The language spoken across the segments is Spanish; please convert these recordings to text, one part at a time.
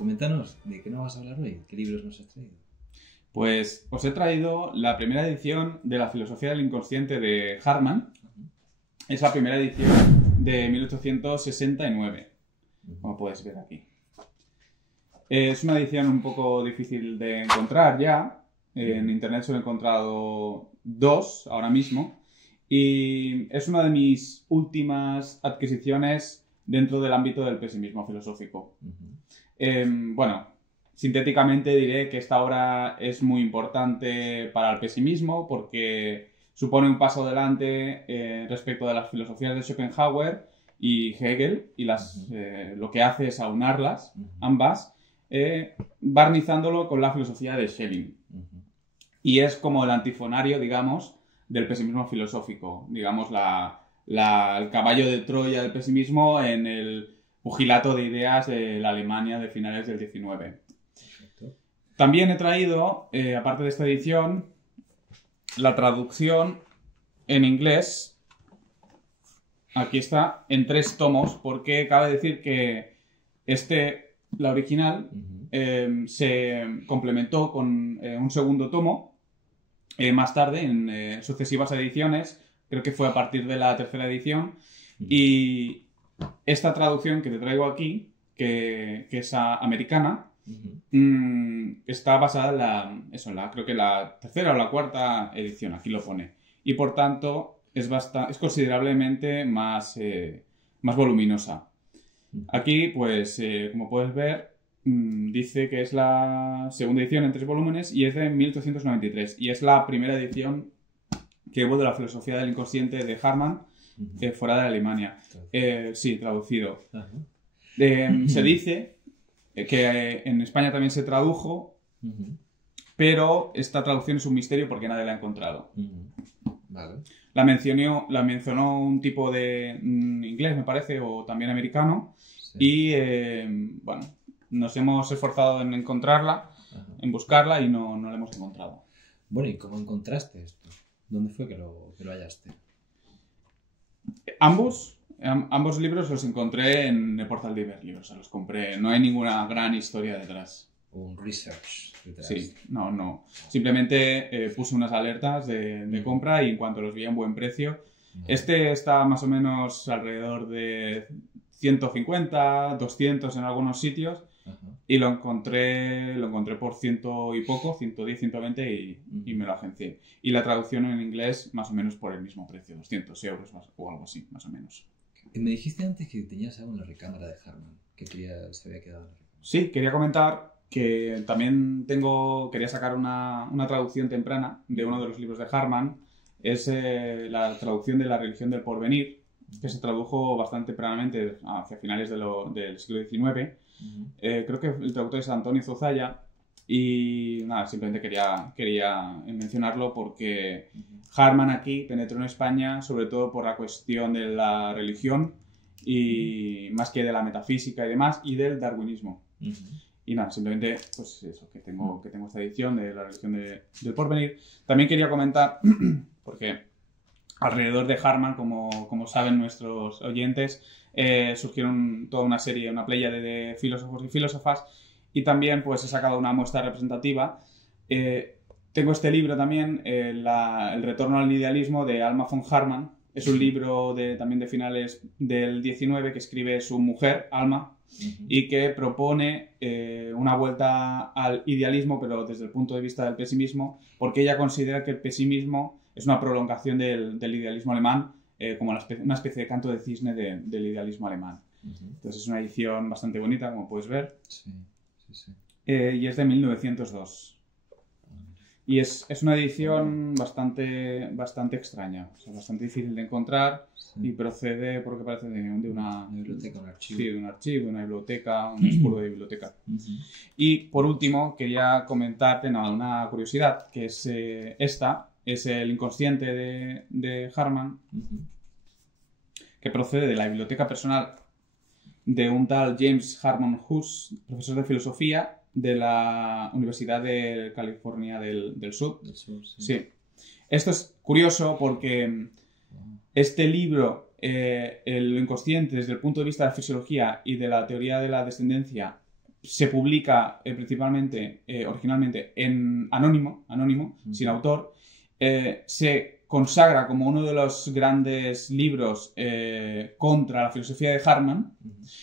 coméntanos, ¿de qué nos vas a hablar hoy? ¿Qué libros nos has traído? Pues os he traído la primera edición de La filosofía del inconsciente de Hartmann. Es la primera edición de 1869, como puedes ver aquí. Es una edición un poco difícil de encontrar ya. En internet solo he encontrado 2 ahora mismo. Y es una de mis últimas adquisiciones dentro del ámbito del pesimismo filosófico. Bueno, sintéticamente diré que esta obra es muy importante para el pesimismo porque supone un paso adelante respecto de las filosofías de Schopenhauer y Hegel y lo que hace es aunarlas, ambas, barnizándolo con la filosofía de Schelling. Y es como el antifonario, digamos, del pesimismo filosófico, digamos, el caballo de Troya del pesimismo en el pugilato de ideas de la Alemania de finales del 19. Perfecto. También he traído, aparte de esta edición, la traducción en inglés. Aquí está, en 3 tomos, porque cabe decir que la original, se complementó con un segundo tomo más tarde en sucesivas ediciones. Creo que fue a partir de la 3ª edición. Y esta traducción que te traigo aquí, que es americana, está basada en creo que la 3ª o la 4ª edición, aquí lo pone. Y por tanto es considerablemente más voluminosa. Aquí, pues, como puedes ver, dice que es la segunda edición en 3 volúmenes y es de 1893. Y es la primera edición que hubo de la filosofía del inconsciente de Hartmann fuera de Alemania. Sí, traducido. Se dice que en España también se tradujo, pero esta traducción es un misterio porque nadie la ha encontrado. Vale. La mencionó un tipo de inglés, me parece, o también americano. Sí. Y, bueno, nos hemos esforzado en encontrarla, en buscarla y no la hemos encontrado. Bueno, ¿y cómo encontraste esto? ¿Dónde fue que lo hallaste? Ambos libros los encontré en el portal de Iberlibros, o sea, los compré. No hay ninguna gran historia detrás. Un research detrás. Sí, no. Simplemente puse unas alertas de compra y en cuanto los vi a un buen precio. Este está más o menos alrededor de 150, 200 en algunos sitios. Y lo encontré por 100 y poco, 110, 120 y me lo agencié. Y la traducción en inglés más o menos por el mismo precio, 200 euros o algo así, más o menos. Me dijiste antes que tenías algo en la recámara de Hartmann, que se había quedado en la recámara. Sí, quería comentar que también quería sacar una traducción temprana de uno de los libros de Hartmann. Es la traducción de La religión del porvenir, que se tradujo bastante tempranamente hacia finales del siglo XIX. Creo que el traductor es Antonio Zozaya y nada, simplemente quería mencionarlo porque Hartmann aquí penetró en España sobre todo por la cuestión de la religión y más que de la metafísica y demás y del darwinismo. Y nada, simplemente pues eso, que tengo esta edición de La religión del porvenir. También quería comentar, porque alrededor de Hartmann, como saben nuestros oyentes, surgieron toda una playa de filósofos y filósofas y también pues he sacado una muestra representativa. Tengo este libro también, El retorno al idealismo de Alma von Hartmann. Es un libro también de finales del 19 que escribe su mujer, Alma, y que propone una vuelta al idealismo pero desde el punto de vista del pesimismo, porque ella considera que el pesimismo es una prolongación del idealismo alemán, como una especie de canto de cisne del idealismo alemán. Entonces es una edición bastante bonita, como puedes ver. Sí. Y es de 1902. Y es una edición bastante extraña, o sea, bastante difícil de encontrar y procede, porque parece de una biblioteca, un archivo. Sí, de un archivo, de una biblioteca, un espuro de biblioteca. Y por último, quería comentarte una curiosidad, que es es el inconsciente de Hartmann, que procede de la biblioteca personal de un tal James Hartman Huss, profesor de filosofía de la Universidad de California del Sur. Sí. Esto es curioso porque este libro, el inconsciente, desde el punto de vista de la fisiología y de la teoría de la descendencia, se publica principalmente, originalmente, en anónimo, sin autor. Se consagra como uno de los grandes libros contra la filosofía de Hartmann,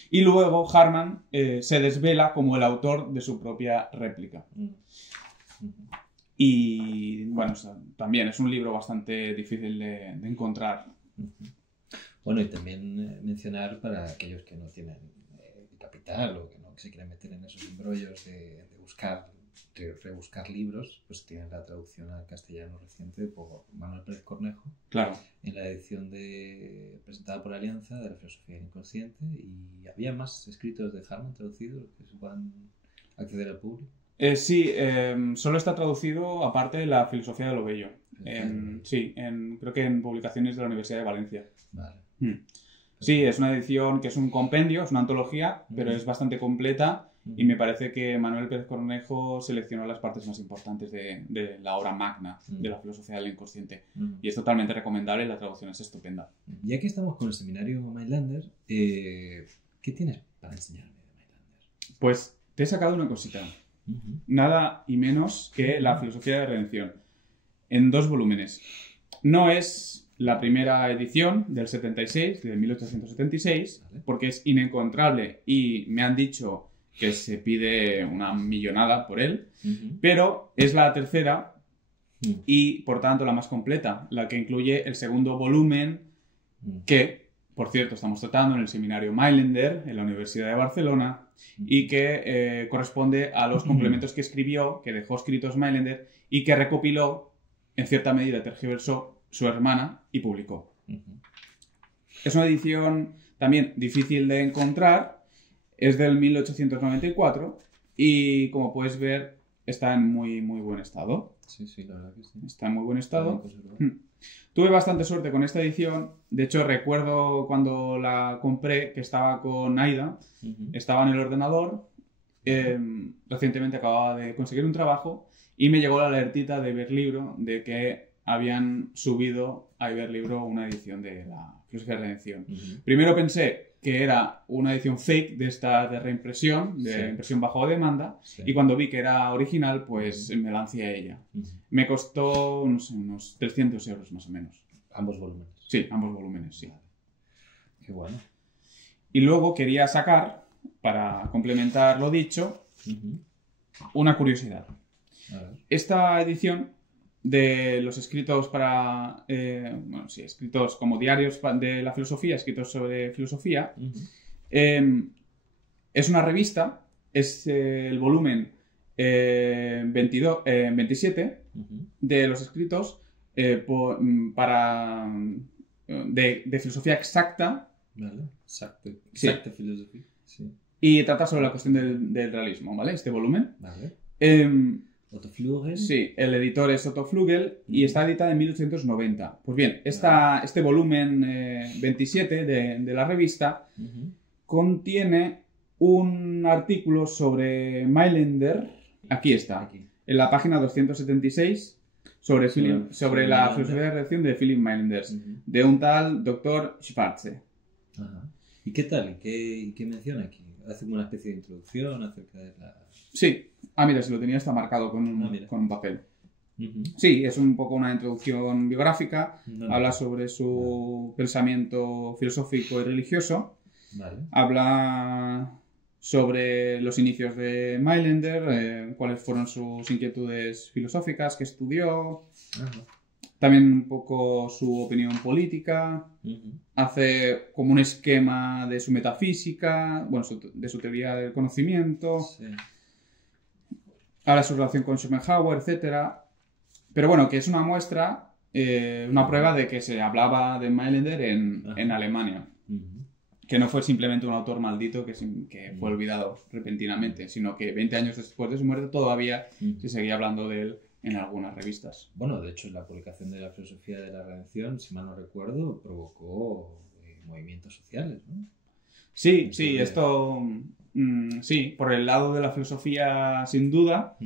y luego Hartmann se desvela como el autor de su propia réplica. Y bueno, también es un libro bastante difícil de encontrar. Bueno, y también mencionar para aquellos que no tienen capital o que no se quieren meter en esos embrollos de rebuscar libros, pues tienen la traducción al castellano reciente por Manuel Pérez Cornejo. Claro. En la edición presentada por Alianza de la filosofía del inconsciente. ¿Y había más escritos de Hartmann traducidos que se puedan acceder al público? Sí, solo está traducido aparte de la filosofía de lo bello. Sí, creo que en publicaciones de la Universidad de Valencia. Vale. Sí, es una edición que es un compendio, es una antología, pero es bastante completa, y me parece que Manuel Pérez Cornejo seleccionó las partes más importantes de la obra magna de la filosofía del inconsciente. Y es totalmente recomendable, la traducción es estupenda. Ya que estamos con el seminario Mailander, ¿qué tienes para enseñarme de Mailander? Pues te he sacado una cosita. Nada y menos que la filosofía de la redención, en 2 volúmenes. No es la primera edición del 76, de 1876, porque es inencontrable y me han dicho que se pide una millonada por él, pero es la tercera y, por tanto, la más completa, la que incluye el segundo volumen que, por cierto, estamos tratando en el seminario Mailander en la Universidad de Barcelona, y que corresponde a los complementos que escribió, que dejó escritos Mailander y que recopiló, en cierta medida tergiversó, su hermana y publicó. Es una edición también difícil de encontrar, es del 1894 y, como puedes ver, está en muy, muy buen estado. Sí, la verdad que sí. Está en muy buen estado. Tuve bastante suerte con esta edición. De hecho, recuerdo cuando la compré que estaba con Aida, estaba en el ordenador. Recientemente acababa de conseguir un trabajo y me llegó la alertita de Iberlibro de que habían subido a Iberlibro una edición de la filosofía de la redención. Primero pensé que era una edición fake de esta de reimpresión, de impresión bajo demanda, y cuando vi que era original, pues me lancé a ella. Me costó, no sé, unos 300 euros más o menos. ¿Ambos volúmenes? Sí, ambos volúmenes, sí. Qué bueno. Y luego quería sacar, para complementar lo dicho, una curiosidad. Esta edición de los escritos para, escritos como diarios de la filosofía, escritos sobre filosofía, es una revista, es el volumen 27 de los escritos de filosofía exacta. Vale, exacta filosofía. Sí. Y trata sobre la cuestión del realismo, ¿vale? Este volumen. Vale. Otto Flügel. Sí, el editor es Otto Flügel y está editada en 1890. Pues bien, este volumen 27 de la revista contiene un artículo sobre Mailander. Aquí está, en la página 276, sobre la filosofía de la redención de Philip Mailander, de un tal Dr. Schwarze. ¿Y qué tal? ¿Y qué menciona aquí? ¿Hace una especie de introducción acerca de la...? Sí. Mira, si lo tenía está marcado con un papel. Sí, es un poco una introducción biográfica. Habla sobre su pensamiento filosófico y religioso. Habla sobre los inicios de Mailander, cuáles fueron sus inquietudes filosóficas que estudió. También un poco su opinión política. Hace como un esquema de su metafísica, de su teoría del conocimiento. Habla de su relación con Schopenhauer, etc. Pero bueno, que es una muestra, una prueba de que se hablaba de Mailander en Alemania. Que no fue simplemente un autor maldito que fue olvidado repentinamente, sino que 20 años después de su muerte todavía se seguía hablando de él en algunas revistas. Bueno, de hecho, la publicación de la filosofía de la redención, si mal no recuerdo, provocó movimientos sociales, ¿no? Sí, esto... sí, por el lado de la filosofía, sin duda,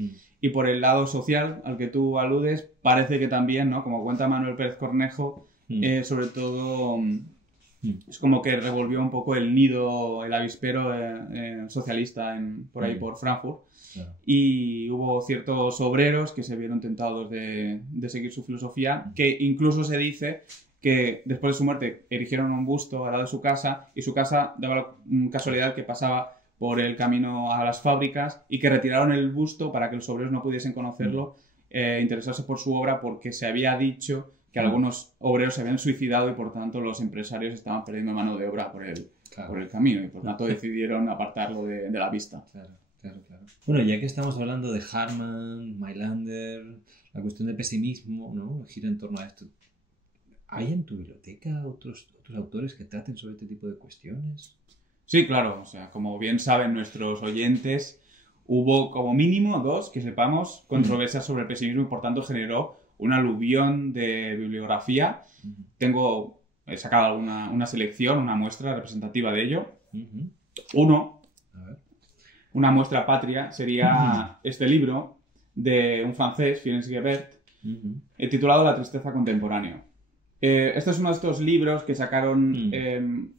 y por el lado social al que tú aludes, parece que también, ¿no? Como cuenta Manuel Pérez Cornejo, sobre todo Es como que revolvió un poco el nido, el avispero socialista por ahí, por Frankfurt. Claro. Y hubo ciertos obreros que se vieron tentados de seguir su filosofía, que incluso se dice que después de su muerte erigieron un busto al lado de su casa, y su casa daba la casualidad que pasaba por el camino a las fábricas, y que retiraron el busto para que los obreros no pudiesen conocerlo, interesarse por su obra, porque se había dicho que algunos obreros se habían suicidado y por tanto los empresarios estaban perdiendo mano de obra por el camino, y por tanto decidieron apartarlo de la vista. Claro. Bueno, ya que estamos hablando de Harman, Mailander, la cuestión del pesimismo, ¿no?, gira en torno a esto. ¿Hay en tu biblioteca otros autores que traten sobre este tipo de cuestiones? Sí, claro. O sea, como bien saben nuestros oyentes, hubo como mínimo 2, que sepamos, controversias sobre el pesimismo, y por tanto generó un aluvión de bibliografía. He sacado una selección, una muestra representativa de ello. Una muestra patria sería este libro de un francés, Franz Gebert, titulado La tristeza contemporánea. Este es uno de estos libros que sacaron,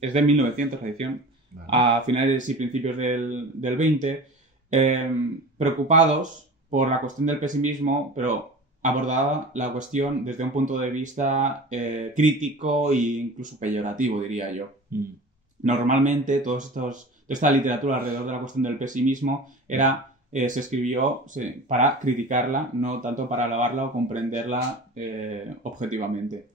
es de 1900 la edición, a finales y principios del 20, preocupados por la cuestión del pesimismo, pero abordada la cuestión desde un punto de vista crítico e incluso peyorativo, diría yo. Normalmente toda esta literatura alrededor de la cuestión del pesimismo se escribió para criticarla, no tanto para alabarla o comprenderla objetivamente.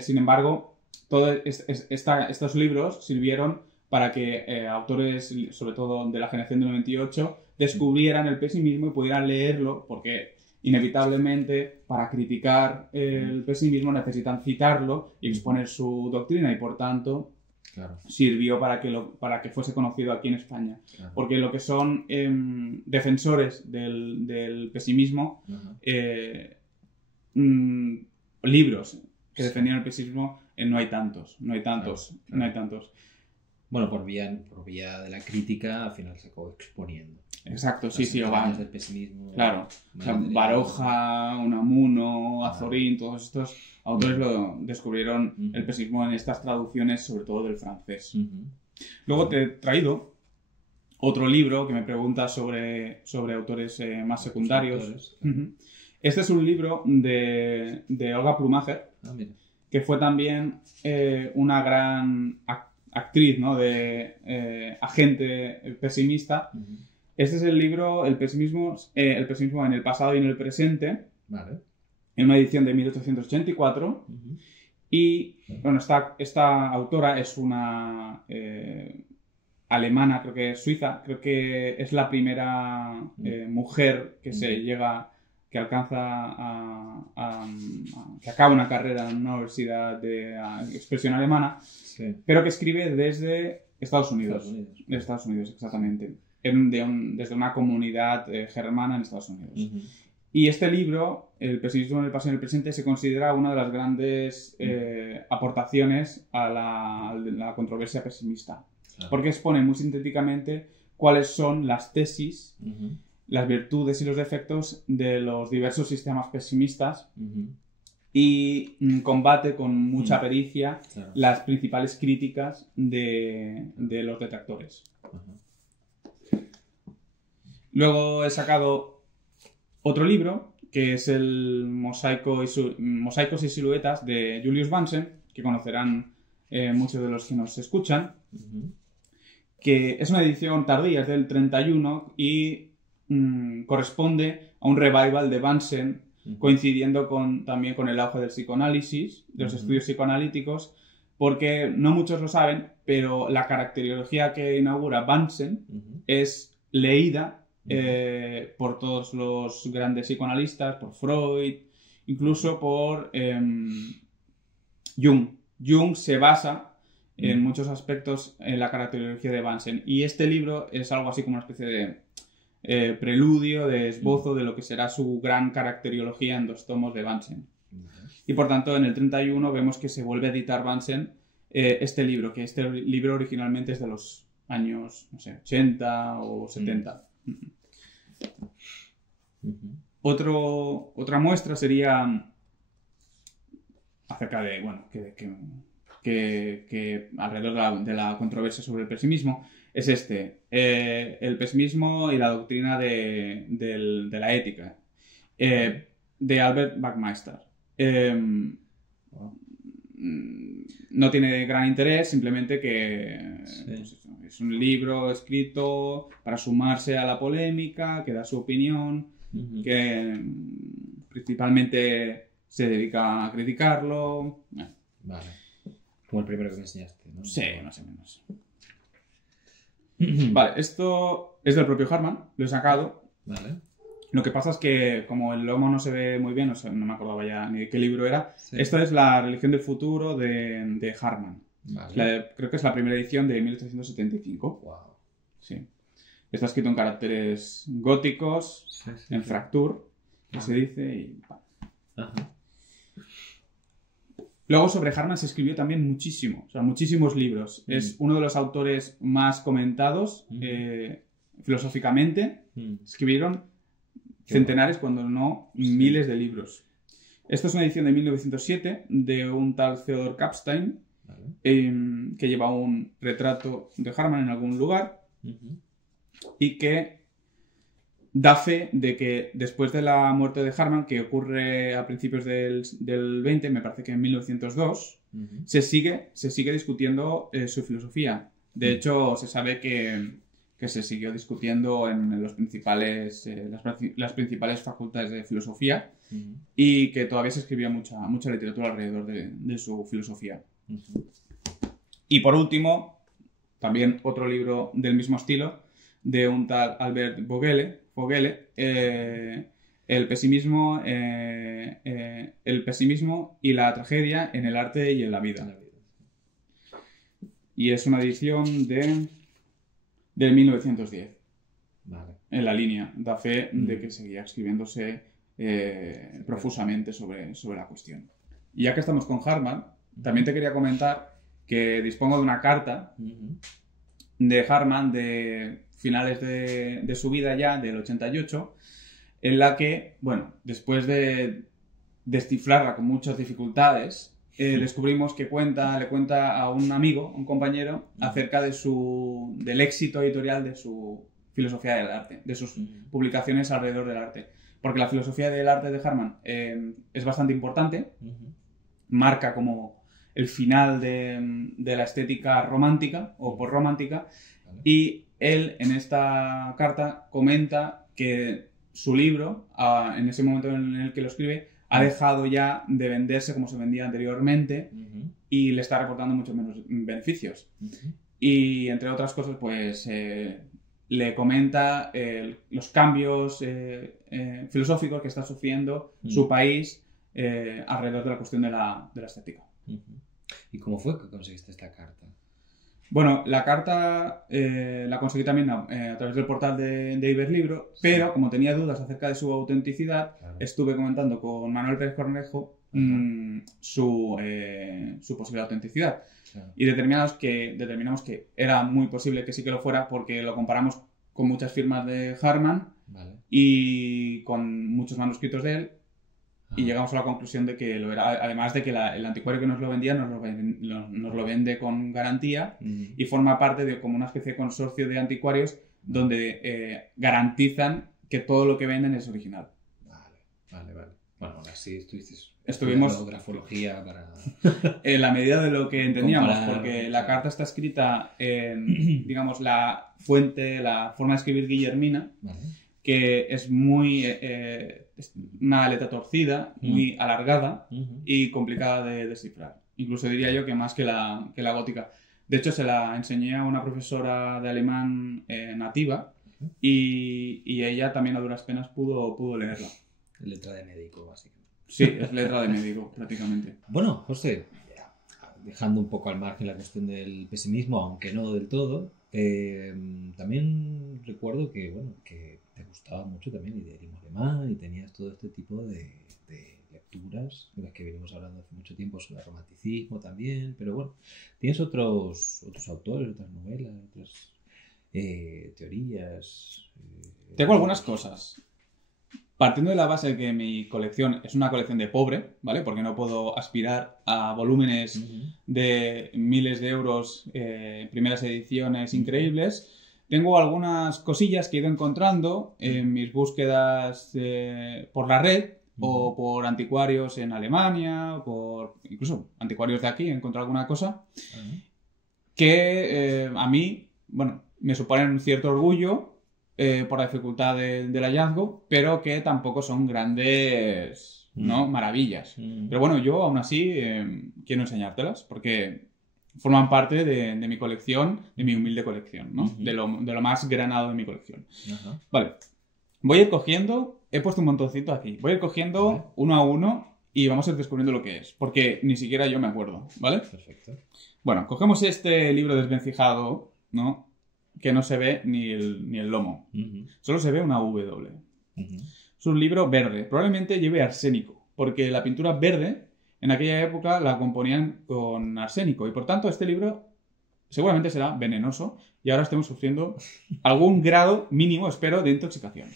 Sin embargo, todos estos libros sirvieron para que autores, sobre todo de la generación del 98, descubrieran el pesimismo y pudieran leerlo, porque inevitablemente para criticar el pesimismo necesitan citarlo y exponer su doctrina, y por tanto sirvió para que fuese conocido aquí en España. Porque lo que son defensores del pesimismo, libros que defendían el pesimismo, no hay tantos. Bueno, por vía de la crítica, al final se acabó exponiendo. Exacto, sí, Las del pesimismo. Claro. O sea, Baroja, Unamuno, Azorín, todos estos autores lo descubrieron el pesimismo en estas traducciones, sobre todo del francés. Luego te he traído otro libro que me pregunta sobre autores más secundarios. Este es un libro de Olga Plumacher, que fue también una gran actriz, ¿no?, de agente pesimista. Este es el libro El pesimismo en el pasado y en el presente, en una edición de 1884. Y bueno, esta autora es una alemana, creo que es suiza, creo que es la primera mujer que que que acaba una carrera en una universidad de expresión alemana, pero que escribe desde Estados Unidos. De Estados Unidos, exactamente. Desde una comunidad germana en Estados Unidos. Y este libro, El pesimismo en el pasado y en el presente, se considera una de las grandes aportaciones a la controversia pesimista. Porque expone muy sintéticamente cuáles son las tesis, las virtudes y los defectos de los diversos sistemas pesimistas, y combate con mucha pericia las principales críticas de los detractores. Luego he sacado otro libro, que es el Mosaicos y siluetas de Julius Bansen, que conocerán muchos de los que nos escuchan, que es una edición tardía, es del 31, y corresponde a un revival de Bansen, coincidiendo también con el auge del psicoanálisis, de los estudios psicoanalíticos, porque no muchos lo saben, pero la caracterología que inaugura Bansen es leída por todos los grandes psicoanalistas, por Freud, incluso por Jung. Jung se basa en muchos aspectos en la caracterología de Bansen, y este libro es algo así como una especie de preludio, de esbozo de lo que será su gran caracteriología en 2 tomos de Bansen. Y por tanto, en el 31 vemos que se vuelve a editar Bansen este libro, que este libro originalmente es de los años, no sé, 80 o 70. Otra muestra sería acerca de, bueno, que que alrededor de la controversia sobre el pesimismo es el pesimismo y la doctrina de la ética, de Albert Buckminster. No tiene gran interés, simplemente que pues, es un libro escrito para sumarse a la polémica, que da su opinión, que principalmente se dedica a criticarlo. Vale. Como el primero que me enseñaste, ¿no? Sí, más o menos. Vale, esto es del propio Harman, lo he sacado. Vale. Lo que pasa es que, como el lomo no se ve muy bien, no me acordaba ya ni de qué libro era, Sí. esto es La religión del futuro de Harman. Vale. Creo que es la primera edición de 1875. Wow. Sí. Está escrito en caracteres góticos, Sí, en fracture, que se dice, y... Ajá. Luego sobre Harman se escribió también muchísimo, o sea, muchísimos libros. Es uno de los autores más comentados filosóficamente. Escribieron centenares, cuando no miles de libros. Esto es una edición de 1907 de un tal Theodor Kapstein, que lleva un retrato de Harman en algún lugar y que da fe de que después de la muerte de Harman, que ocurre a principios del 20, me parece que en 1902, se sigue discutiendo su filosofía. De hecho, se sabe que se siguió discutiendo en las principales facultades de filosofía y que todavía se escribía mucha literatura alrededor de su filosofía. Y por último, también otro libro del mismo estilo, de un tal Albert Vogele, el pesimismo y la tragedia en el arte y en la vida. Y es una edición del 1910. Vale. En la línea, da fe de que seguía escribiéndose profusamente sobre la cuestión. Y ya que estamos con Harman, también te quería comentar que dispongo de una carta de Harman de finales de su vida ya, del 88, en la que, bueno, después de descifrarla con muchas dificultades, descubrimos que le cuenta a un amigo, un compañero, acerca del éxito editorial de su filosofía del arte, de sus publicaciones alrededor del arte. Porque la filosofía del arte de Harman es bastante importante, marca como el final de la estética romántica o posromántica, y él en esta carta comenta que su libro, en ese momento en el que lo escribe, ha dejado ya de venderse como se vendía anteriormente y le está reportando muchos menos beneficios. Y entre otras cosas, pues le comenta los cambios filosóficos que está sufriendo su país alrededor de la cuestión de la estética. ¿Y cómo fue que conseguiste esta carta? Bueno, la carta la conseguí también a través del portal de Iberlibro, pero como tenía dudas acerca de su autenticidad, estuve comentando con Manuel Pérez Cornejo su posible autenticidad. Y determinamos que era muy posible que sí que lo fuera, porque lo comparamos con muchas firmas de Harman y con muchos manuscritos de él. Y llegamos a la conclusión de que lo era, además de que el anticuario que nos lo vendía nos lo vende con garantía y forma parte de como una especie de consorcio de anticuarios donde garantizan que todo lo que venden es original. Vale. Bueno, así estuvimos grafología para... en la medida de lo que entendíamos, comparar, porque la carta está escrita en, digamos, la fuente, la forma de escribir guillermina, que es muy... una letra torcida, muy alargada y complicada de descifrar. Incluso diría yo que más que la gótica. De hecho, se la enseñé a una profesora de alemán nativa y ella también a duras penas pudo leerla. Letra de médico, básicamente. Sí, es letra de médico, prácticamente. Bueno, José, dejando un poco al margen la cuestión del pesimismo, aunque no del todo, también recuerdo que te gustaba mucho también el idealismo alemán y tenías todo este tipo de lecturas de las que venimos hablando hace mucho tiempo sobre el romanticismo también, pero bueno, tienes otros autores, otras novelas, otras teorías. Tengo algunas cosas. partiendo de la base de que mi colección es una colección de pobre, ¿vale? Porque no puedo aspirar a volúmenes de miles de euros, primeras ediciones increíbles, tengo algunas cosillas que he ido encontrando en mis búsquedas por la red o por anticuarios en Alemania, por incluso anticuarios de aquí, he encontrado alguna cosa que a mí, bueno, me suponen un cierto orgullo por la dificultad del hallazgo, pero que tampoco son grandes, ¿no? Maravillas. Pero bueno, yo aún así quiero enseñártelas porque forman parte de mi colección, de mi humilde colección, ¿no? De lo más granado de mi colección. Vale. Voy a ir cogiendo, he puesto un montoncito aquí, voy a ir cogiendo uno a uno y vamos a ir descubriendo lo que es, porque ni siquiera yo me acuerdo, ¿vale? Perfecto. Bueno, cogemos este libro desvencijado, ¿no? Que no se ve ni el lomo. Solo se ve una W. Es un libro verde. Probablemente lleve arsénico, porque la pintura verde en aquella época la componían con arsénico y por tanto este libro seguramente será venenoso y ahora estemos sufriendo algún grado mínimo, espero, de intoxicación.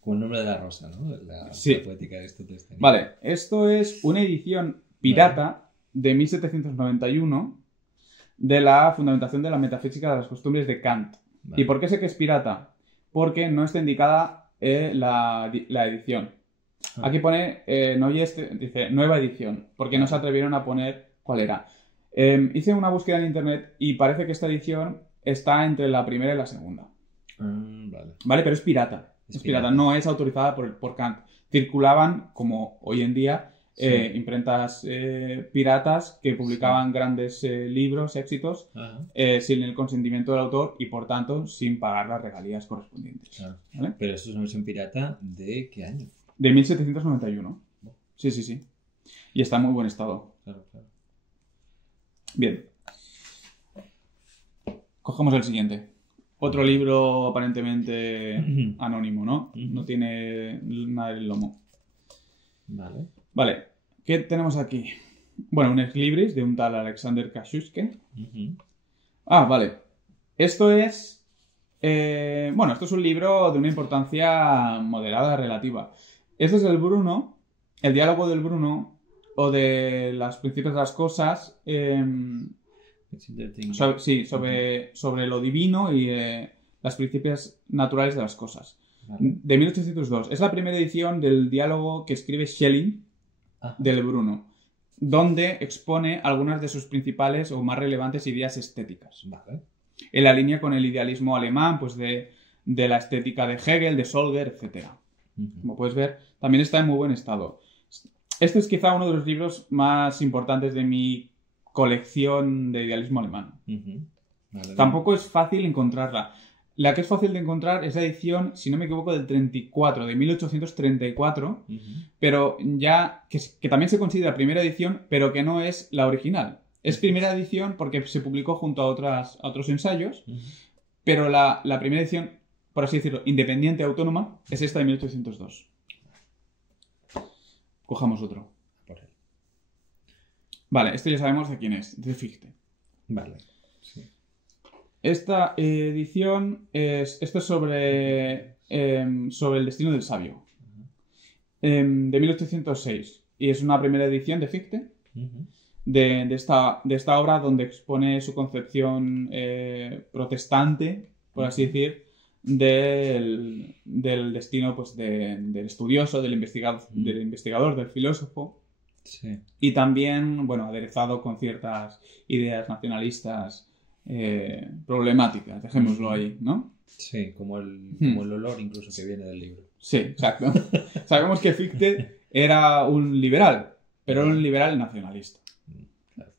Como el nombre de la rosa, ¿no? La poética de Aristóteles. Vale, esto es una edición pirata de 1791 de la fundamentación de la metafísica de las costumbres de Kant. ¿Y por qué sé que es pirata? Porque no está indicada la edición. Aquí pone, dice nueva edición, porque no se atrevieron a poner cuál era. Hice una búsqueda en internet y parece que esta edición está entre la primera y la segunda. Vale, pero es pirata. Es pirata, no es autorizada por Kant. Circulaban, como hoy en día, imprentas piratas que publicaban grandes libros, éxitos, sin el consentimiento del autor y, por tanto, sin pagar las regalías correspondientes. Claro. ¿Vale? Pero esto es una versión pirata ¿de qué año? De 1791. Sí. Y está en muy buen estado. Claro. Bien. Cogemos el siguiente. Otro libro aparentemente anónimo, ¿no? No tiene nada del lomo. Vale. ¿Qué tenemos aquí? Bueno, un ex libris de un tal Alexander Kosciuszko. Vale. Esto es... esto es un libro de una importancia moderada relativa. Este es el Bruno, el diálogo del Bruno, o de los principios de las cosas, sobre lo divino y los principios naturales de las cosas. De 1802. Es la primera edición del diálogo que escribe Schelling del Bruno, donde expone algunas de sus principales o más relevantes ideas estéticas. En la línea con el idealismo alemán, pues de la estética de Hegel, de Solger, etc. Como puedes ver, también está en muy buen estado. Este es quizá uno de los libros más importantes de mi colección de idealismo alemán. Tampoco es fácil encontrarla. La que es fácil de encontrar es la edición, si no me equivoco, del 34, de 1834, pero ya que también se considera primera edición, pero que no es la original. Es primera edición porque se publicó junto a otros ensayos, pero la primera edición, por así decirlo, independiente, autónoma, es esta de 1802. Cojamos otro. Vale, esto ya sabemos de quién es, de Fichte. Vale, sí. Esta edición esto es sobre el destino del sabio, de 1806. Y es una primera edición de Fichte, de esta obra donde expone su concepción protestante, por así decir, del destino pues, del estudioso, del investigador, del filósofo. Sí. Y también, bueno, aderezado con ciertas ideas nacionalistas problemáticas, dejémoslo ahí, ¿no? Sí, como el olor incluso que viene del libro. Sí, exacto. Sabemos que Fichte era un liberal, pero era un liberal nacionalista. Claro.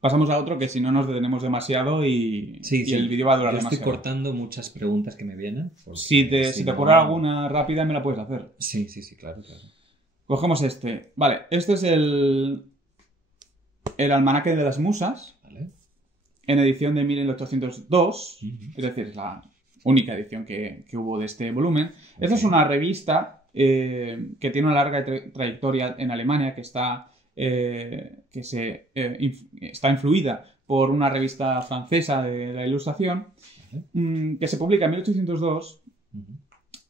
Pasamos a otro que si no nos detenemos demasiado y el vídeo va a durar demasiado. Estoy cortando muchas preguntas que me vienen. Si te ocurre alguna rápida me la puedes hacer. Sí, claro. Cogemos este. Vale, este es el Almanaque de las Musas, en edición de 1802, es decir, es la única edición que hubo de este volumen. Esta es una revista que tiene una larga trayectoria en Alemania, que está influida por una revista francesa de la Ilustración, que se publica en 1802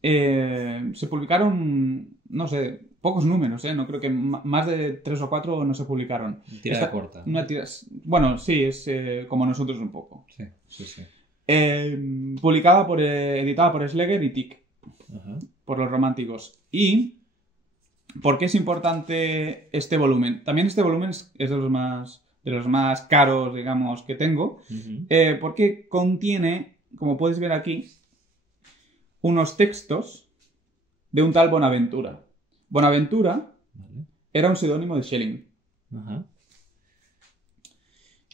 se publicaron, no sé, pocos números, no creo que más de 3 o 4 no se publicaron. Tirada corta. Bueno, sí, es como nosotros un poco. Sí, sí, sí. Editada por Schlegel y Tieck, por los románticos. ¿Y por qué es importante este volumen? También este volumen es de los más caros, digamos, que tengo, porque contiene, como puedes ver aquí, unos textos de un tal Bonaventura. Bonaventura era un seudónimo de Schelling.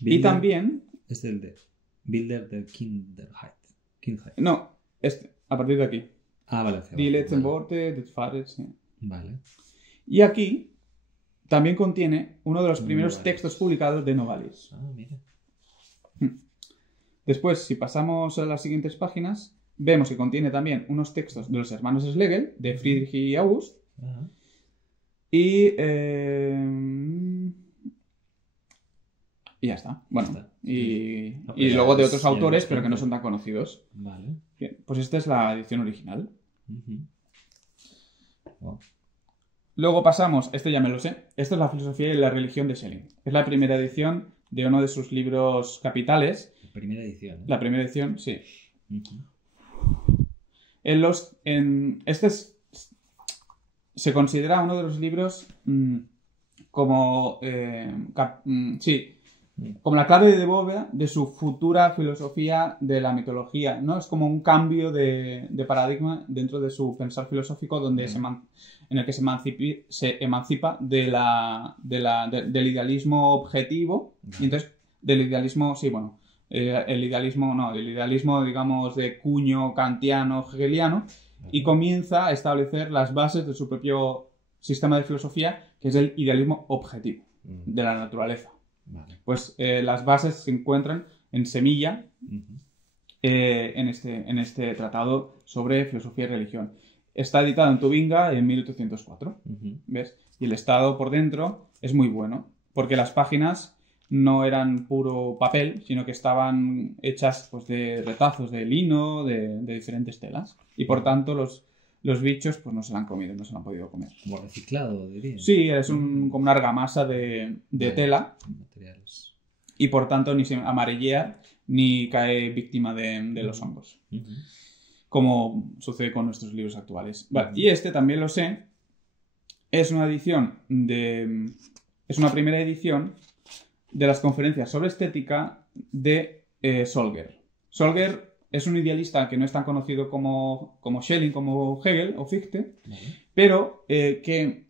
Y también... Es el de Bilder der Kindheit. No, a partir de aquí. Vale. Die letzten Worte des Vaters. Vale. Y aquí también contiene uno de los primeros textos publicados de Novalis. Mira. Después, si pasamos a las siguientes páginas, vemos que contiene también unos textos de los hermanos Schlegel, de Friedrich y August. Y ya está. Bueno, y luego de otros autores, pero que no son tan conocidos. Vale. Bien, pues esta es la edición original. Luego pasamos, esto ya me lo sé, esto es La filosofía y la religión de Schelling. Es la primera edición de uno de sus libros capitales. La primera edición. La primera edición, sí. Se considera uno de los libros como la clave de bóveda de su futura filosofía de la mitología, ¿no? Es como un cambio de paradigma dentro de su pensar filosófico donde en el que se emancipa del idealismo objetivo y entonces del idealismo, el idealismo, digamos, de cuño kantiano, hegeliano, y comienza a establecer las bases de su propio sistema de filosofía, que es el idealismo objetivo de la naturaleza. Vale. Pues las bases se encuentran en semilla en este tratado sobre filosofía y religión. Está editado en Tubinga en 1804, ¿ves? Y el estado por dentro es muy bueno, porque las páginas no eran puro papel, sino que estaban hechas pues, de retazos de lino, de diferentes telas. Y por tanto los bichos pues no se la han comido, no se la han podido comer. Como reciclado, diría. Sí, es como una argamasa de tela. Materiales. Y por tanto ni se amarillea ni cae víctima de los hongos. Como sucede con nuestros libros actuales. Vale, y este también lo sé. Es una primera edición de las conferencias sobre estética de Solger. Solger es un idealista que no es tan conocido como Schelling, como Hegel o Fichte, pero que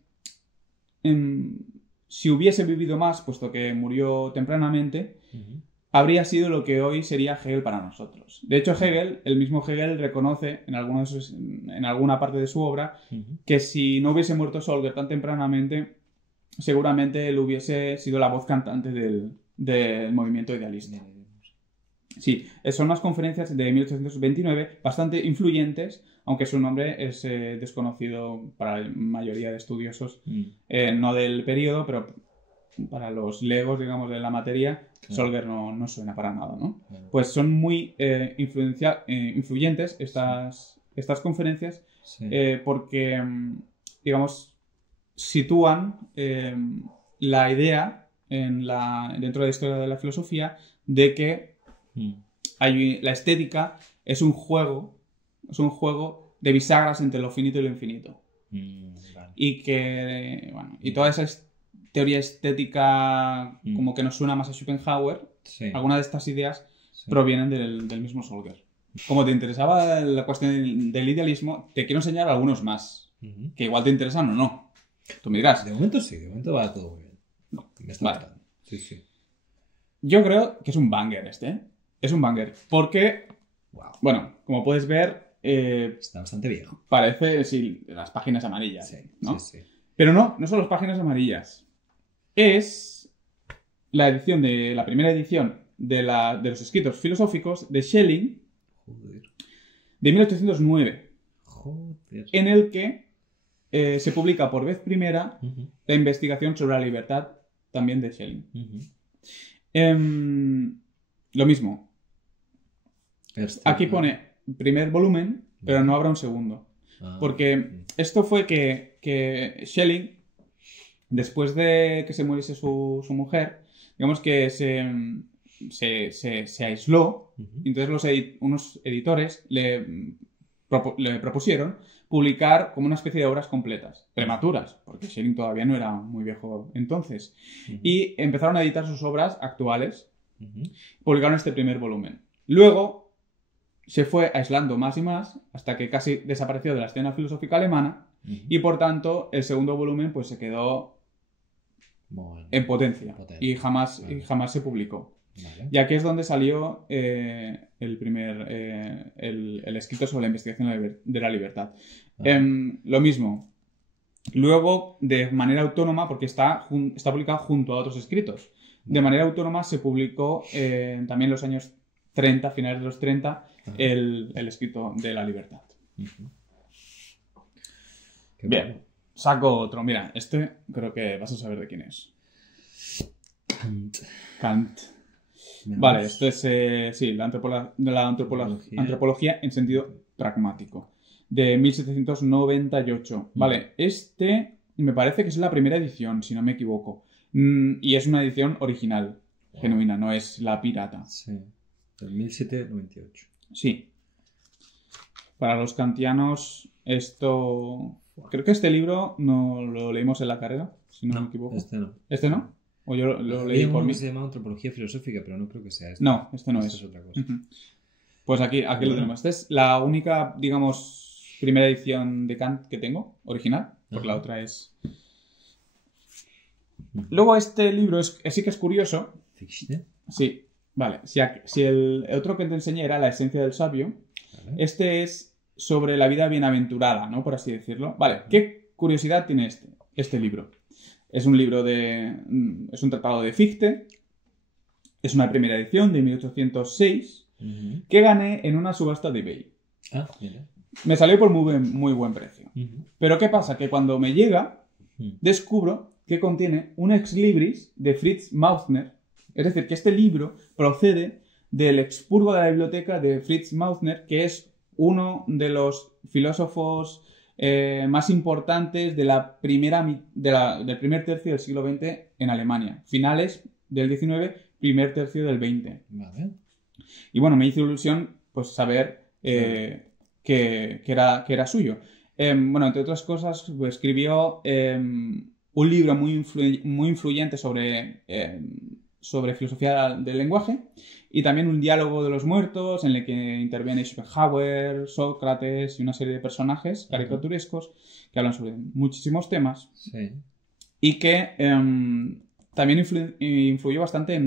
si hubiese vivido más, puesto que murió tempranamente, habría sido lo que hoy sería Hegel para nosotros. De hecho, el mismo Hegel reconoce en alguna parte de su obra que si no hubiese muerto Solger tan tempranamente, seguramente él hubiese sido la voz cantante del movimiento idealista. Sí, son unas conferencias de 1829 bastante influyentes, aunque su nombre es desconocido para la mayoría de estudiosos, no del periodo, pero para los legos, digamos, de la materia, Solger no suena para nada, ¿no? Pues son muy influyentes estas conferencias porque, digamos, sitúan la idea dentro de la historia de la filosofía de que la estética es un juego de bisagras entre lo finito y lo infinito. Vale. Y toda esa teoría estética como que nos suena más a Schopenhauer, algunas de estas ideas provienen del mismo Solger. Como te interesaba la cuestión del idealismo, te quiero enseñar algunos más, que igual te interesan o no. Tú me dirás. De momento sí, de momento va todo muy bien. Me está gustando. Sí. Yo creo que es un banger Es un banger. Porque, bueno, como puedes ver... está bastante viejo. Parece, las páginas amarillas. ¿no? Sí. Pero no son las páginas amarillas. Es la primera edición de los escritos filosóficos de Schelling de 1809. Joder. En el que se publica por vez primera la investigación sobre la libertad también de Schelling. Lo mismo. Aquí pone primer volumen, pero no habrá un segundo. Porque esto fue que Schelling, después de que se muriese su mujer, digamos que se aisló. Y entonces unos editores le propusieron publicar como una especie de obras completas, prematuras, porque Schelling todavía no era muy viejo entonces. Y empezaron a editar sus obras actuales. Publicaron este primer volumen. Luego se fue aislando más y más hasta que casi desapareció de la escena filosófica alemana y por tanto el segundo volumen pues se quedó en potencia y jamás se publicó. Vale. Y aquí es donde salió el escrito sobre la investigación de la libertad. Lo mismo. Luego, de manera autónoma, porque está publicado junto a otros escritos, de manera autónoma se publicó también en los años 30, finales de los 30, el escrito de la libertad. Bien, bueno. Saco otro. Mira, este creo que vas a saber de quién es. Kant. Vale, esto es la antropología en sentido pragmático, de 1798. Vale, este me parece que es la primera edición, si no me equivoco. Y es una edición original, genuina, no es la pirata. Sí, del 1798. Sí. Para los kantianos, esto... Creo que este libro no lo leímos en la carrera, si no me equivoco. Este no. ¿Este no? O yo lo leí por mí. Se llama Antropología Filosófica, pero no creo que sea este. No, este no es. Es otra cosa. Pues aquí lo tenemos. Esta es la única, digamos, primera edición de Kant que tengo, original, porque la otra es... Luego este libro sí que es curioso. ¿Fichte? Sí, vale. Si el otro que te enseñé era La esencia del sabio, vale. Este es sobre la vida bienaventurada, ¿no? Por así decirlo. Vale, ¿qué curiosidad tiene este libro? Es un libro es un tratado de Fichte. Es una primera edición de 1806 que gané en una subasta de eBay. Ah, mira. Me salió por muy buen precio. Pero ¿qué pasa? Que cuando me llega, descubro que contiene un ex libris de Fritz Mausner. Es decir, que este libro procede del expurgo de la biblioteca de Fritz Mausner, que es uno de los filósofos más importantes de del primer tercio del siglo XX en Alemania. Finales del XIX, primer tercio del XX. Vale. Y bueno, me hizo ilusión pues saber que era suyo. Bueno, entre otras cosas, pues, escribió un libro muy influyente sobre filosofía del lenguaje y también un diálogo de los muertos en el que interviene Schopenhauer, Sócrates y una serie de personajes caricaturescos que hablan sobre muchísimos temas. Sí. Y que también influyó bastante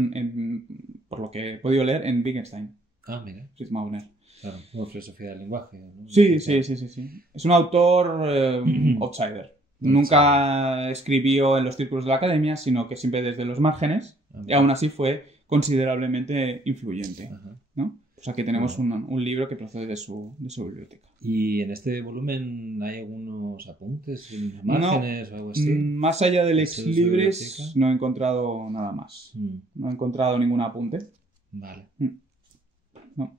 por lo que he podido leer, en Wittgenstein. Ah, mira. Fritz Mausner. Claro, como filosofía del lenguaje, ¿no? Sí. Es un autor outsider. Nunca escribió en los círculos de la academia, sino que siempre desde los márgenes, y aún así fue considerablemente influyente, ¿no? O sea que tenemos un libro que procede de su biblioteca. ¿Y en este volumen hay algunos apuntes, márgenes o algo así? Más allá del ex libris no he encontrado nada más. No he encontrado ningún apunte. Vale. No.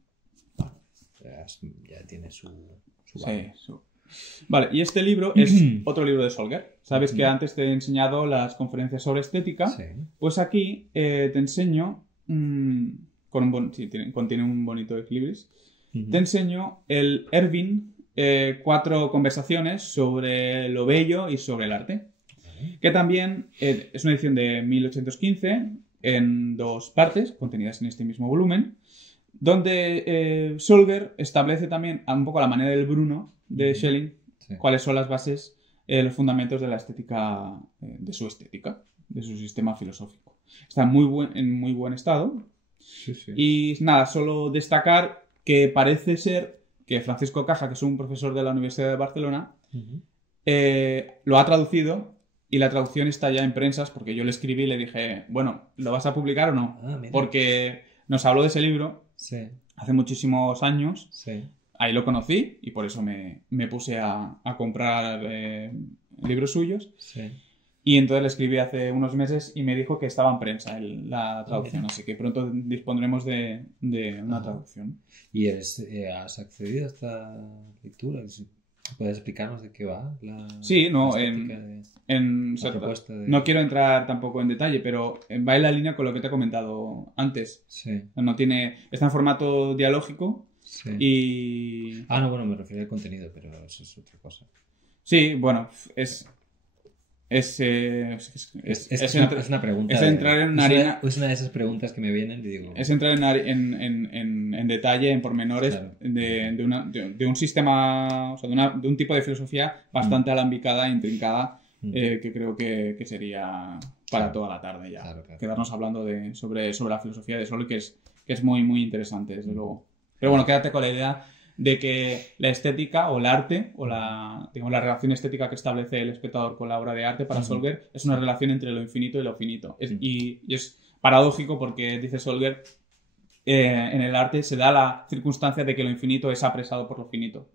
Ya tiene su base. Sí, Vale, y este libro es otro libro de Solger. Sabes que antes te he enseñado las conferencias sobre estética. Sí. Pues aquí te enseño, contiene un bonito equilibris. Te enseño el Ervin, 4 conversaciones sobre lo bello y sobre el arte. Que también es una edición de 1815 en 2 partes, contenidas en este mismo volumen, donde Solger establece también un poco la manera del Bruno de Schelling, cuáles son las bases, los fundamentos de la estética, de su sistema filosófico. Está en muy buen estado. Sí. Y nada, solo destacar que parece ser que Francisco Caja, que es un profesor de la Universidad de Barcelona, lo ha traducido y la traducción está ya en prensas, porque yo le escribí y le dije, bueno, ¿lo vas a publicar o no? Porque nos habló de ese libro hace muchísimos años. Ahí lo conocí y por eso me puse a comprar libros suyos. Y entonces le escribí hace unos meses y me dijo que estaba en prensa la traducción. Así que pronto dispondremos de una traducción. ¿Y has accedido a esta lectura? ¿Puedes explicarnos de qué va Sí, no, la estética de o sea, la propuesta de... no quiero entrar tampoco en detalle, pero va en la línea con lo que te he comentado antes. Sí, No tiene, está en formato dialógico sí. y... Ah, no, bueno, me refiero al contenido, pero eso es otra cosa. Sí, bueno, es una pregunta. es entrar en una harina... Es una de esas preguntas que me vienen y digo... Es entrar en detalle, en pormenores Claro. de un sistema, o sea, de un tipo de filosofía bastante alambicada e intrincada, que creo que sería para toda la tarde ya. Claro, claro. Quedarnos hablando sobre la filosofía de Sol, que es muy, muy interesante, desde luego. Pero bueno, quédate con la idea de que la estética o el arte o digamos, la relación estética que establece el espectador con la obra de arte para Solger es una relación entre lo infinito y lo finito. Y es paradójico porque, dice Solger, en el arte se da la circunstancia de que lo infinito es apresado por lo finito.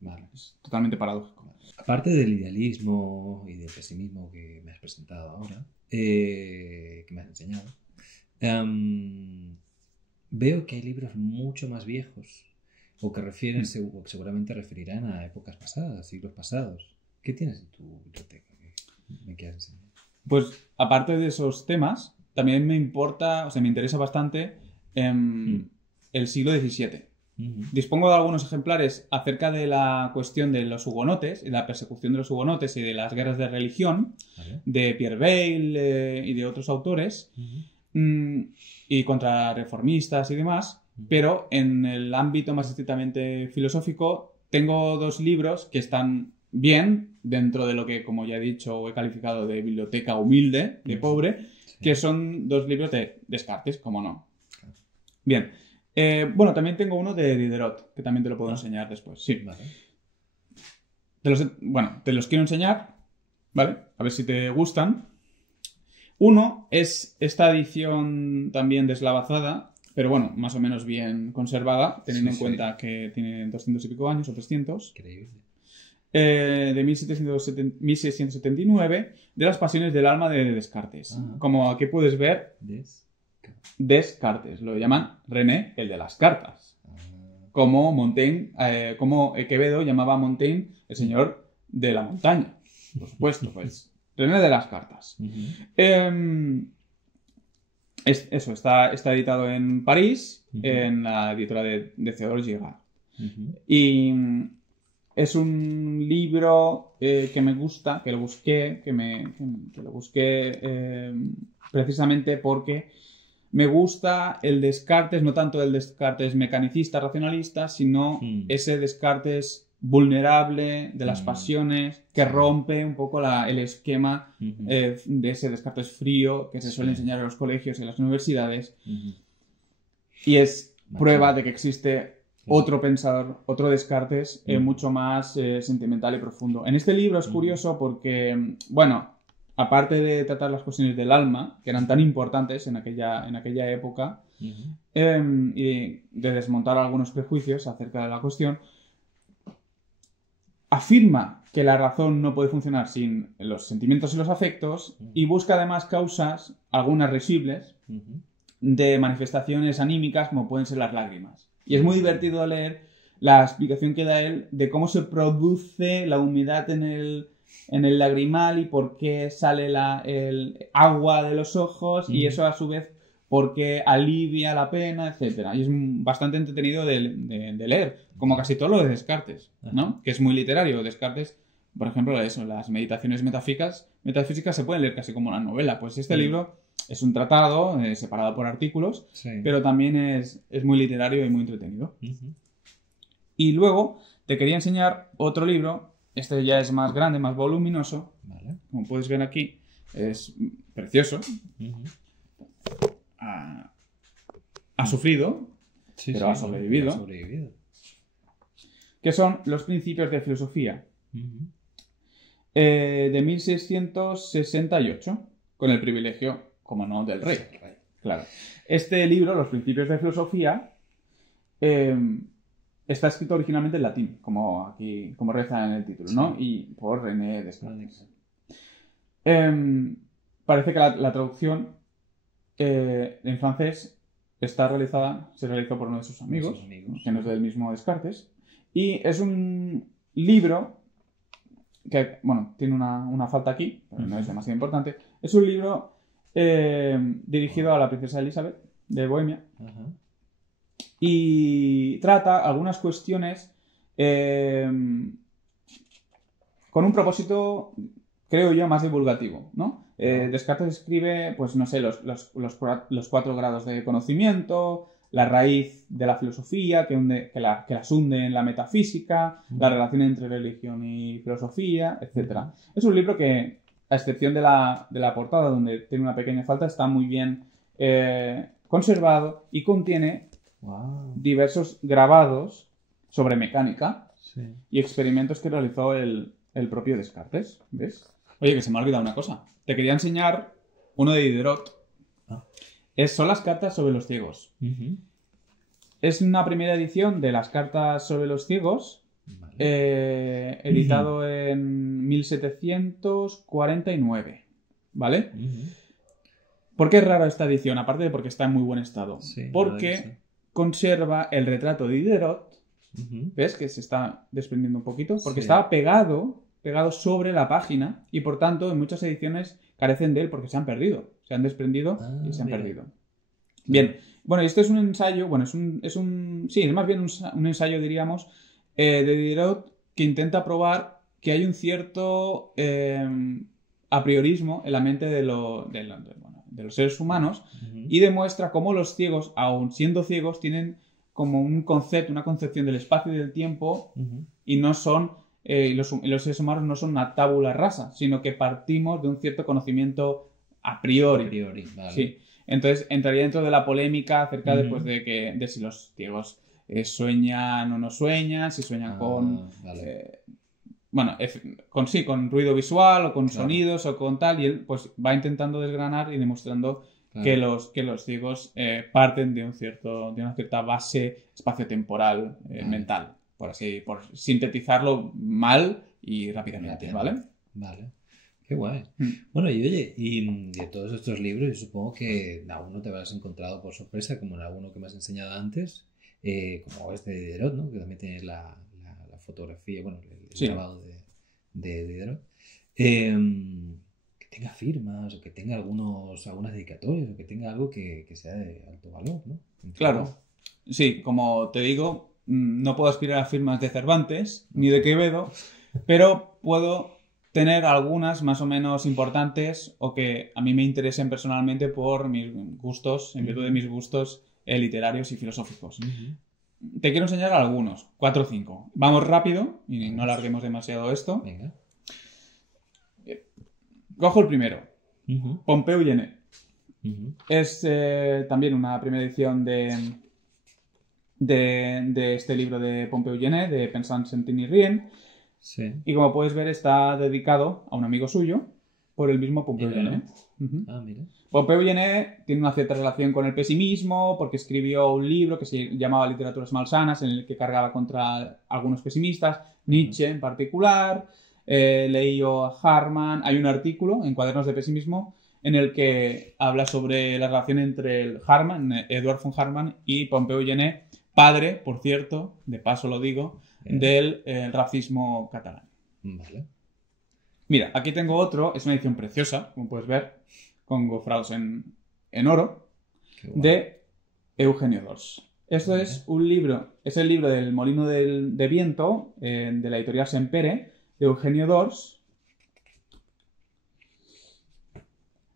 Vale. Es totalmente paradójico. Aparte del idealismo y del pesimismo que me has presentado ahora, que me has enseñado, veo que hay libros mucho más viejos o que refieren, o que seguramente referirán a épocas pasadas, siglos pasados. ¿Qué tienes en tu biblioteca que me quieras enseñar? Pues aparte de esos temas, también me interesa bastante el siglo XVII. Dispongo de algunos ejemplares acerca de la cuestión de los hugonotes y la persecución de los hugonotes y de las guerras de religión, de Pierre Bayle y de otros autores, y contra reformistas y demás. Pero en el ámbito más estrictamente filosófico tengo dos libros que están bien dentro de lo que, como ya he dicho, he calificado de biblioteca humilde, de pobre, que son dos libros de Descartes, como no. Bien. Bueno, también tengo uno de Diderot, que también te lo puedo enseñar después. Sí. Vale. Te los quiero enseñar, ¿vale? A ver si te gustan. Uno es esta edición también deslavazada, pero bueno, más o menos bien conservada, teniendo en cuenta que tiene 200 y pico años o 300. Increíble. De 1679, de las pasiones del alma de Descartes. Como aquí puedes ver, Descartes, lo llaman René, el de las cartas. Como Montaigne, como Quevedo llamaba a Montaigne el señor de la montaña. Por supuesto, pues René de las cartas. Eso está editado en París, en la editora de Theodore Girard. Y es un libro que me gusta, que lo busqué, precisamente porque me gusta el Descartes, no tanto el Descartes mecanicista, racionalista, sino ese Descartes vulnerable de las pasiones, que rompe un poco el esquema de ese Descartes frío que se suele enseñar en los colegios y en las universidades. Y es prueba de que existe otro pensador, otro Descartes mucho más sentimental y profundo. En este libro es curioso porque, bueno, aparte de tratar las cuestiones del alma, que eran tan importantes en aquella época, y de desmontar algunos prejuicios acerca de la cuestión, afirma que la razón no puede funcionar sin los sentimientos y los afectos y busca además causas, algunas risibles, de manifestaciones anímicas como pueden ser las lágrimas. Y es muy divertido leer la explicación que da él de cómo se produce la humedad en el lagrimal y por qué sale el agua de los ojos y eso a su vez porque alivia la pena, etc. Y es bastante entretenido de leer, como casi todo lo de Descartes, ¿no? Que es muy literario. Descartes, por ejemplo, eso, las meditaciones metafísicas se pueden leer casi como una novela. Pues este libro es un tratado separado por artículos, pero también es muy literario y muy entretenido. Y luego te quería enseñar otro libro. Este ya es más grande, más voluminoso. Vale. Como puedes ver aquí, es precioso. Ha sufrido, pero ha sobrevivido. Que son Los Principios de Filosofía. De 1668, con el privilegio, como no, del rey. Claro. Este libro, Los Principios de Filosofía, está escrito originalmente en latín, como reza en el título, ¿no? Y por René Descartes. Parece que la traducción en francés se realizó por uno de sus amigos, que no es del mismo Descartes, y es un libro que, bueno, tiene una falta aquí, pero no es demasiado importante. Es un libro dirigido a la princesa Elizabeth de Bohemia. Ajá. Y trata algunas cuestiones con un propósito, creo yo, más divulgativo, ¿no? Descartes escribe, pues no sé, los 4 grados de conocimiento, la raíz de la filosofía, que las hunde en la metafísica, la relación entre religión y filosofía, etc. Es un libro que, a excepción de la portada, donde tiene una pequeña falta, está muy bien conservado y contiene diversos grabados sobre mecánica y experimentos que realizó el propio Descartes. ¿Ves? Oye, que se me ha olvidado una cosa. Te quería enseñar uno de Diderot. Son las cartas sobre los ciegos. Es una primera edición de las cartas sobre los ciegos, editado en 1749. ¿Vale? ¿Por qué es rara esta edición? Aparte de porque está en muy buen estado. Sí, porque conserva el retrato de Diderot. ¿Ves? Que se está desprendiendo un poquito. Porque estaba pegado sobre la página y por tanto en muchas ediciones carecen de él porque se han perdido. Se han desprendido y se han perdido. Bien. Bueno, esto es un ensayo, bueno, es más bien un ensayo, diríamos, de Diderot que intenta probar que hay un cierto a priorismo en la mente de los seres humanos y demuestra cómo los ciegos, aun siendo ciegos, tienen como un concepto, una concepción del espacio y del tiempo y no son, los seres humanos no son una tabula rasa, sino que partimos de un cierto conocimiento a priori. Vale. Sí. Entonces entraría dentro de la polémica acerca de si los ciegos sueñan o no sueñan, si sueñan con con ruido visual o con sonidos o con tal, y él pues va intentando desgranar y demostrando que los ciegos parten de una cierta base espaciotemporal mental, por sintetizarlo mal y rápidamente, ¿vale? Vale. Qué guay. Bueno, y oye, y de todos estos libros, yo supongo que en alguno te habrás encontrado por sorpresa, como en alguno que me has enseñado antes, como este de Diderot, ¿no? Que también tienes la fotografía, bueno, el grabado de Diderot. Que tenga firmas, o que tenga algunas dedicatorias, o que tenga algo que sea de alto valor, ¿no? Claro. Sí, como te digo, no puedo aspirar a firmas de Cervantes, ni de Quevedo, pero puedo tener algunas más o menos importantes o que a mí me interesen personalmente por mis gustos, en virtud de mis gustos literarios y filosóficos. Te quiero enseñar algunos, 4 o 5. Vamos rápido y no alarguemos demasiado esto. Venga. Cojo el primero. Pompeu Genet. Es también una primera edición de este libro de Pompeu Genet, de Pensant, Sentir y Rien. Sí. Y como puedes ver, está dedicado a un amigo suyo por el mismo Pompeu Genet. Mira. Pompeu Genet tiene una cierta relación con el pesimismo porque escribió un libro que se llamaba Literaturas Malsanas, en el que cargaba contra algunos pesimistas, Nietzsche en particular. Leíó a Harman. Hay un artículo en Cuadernos de Pesimismo en el que habla sobre la relación entre Eduard von Harman y Pompeu Genet, padre, por cierto, de paso lo digo, del racismo catalán. Vale. Mira, aquí tengo otro, es una edición preciosa, como puedes ver, con gofrados en oro, de Eugenio d'Ors. Esto es un libro, es el libro del Molino de Viento, de la editorial Sempere, de Eugenio d'Ors,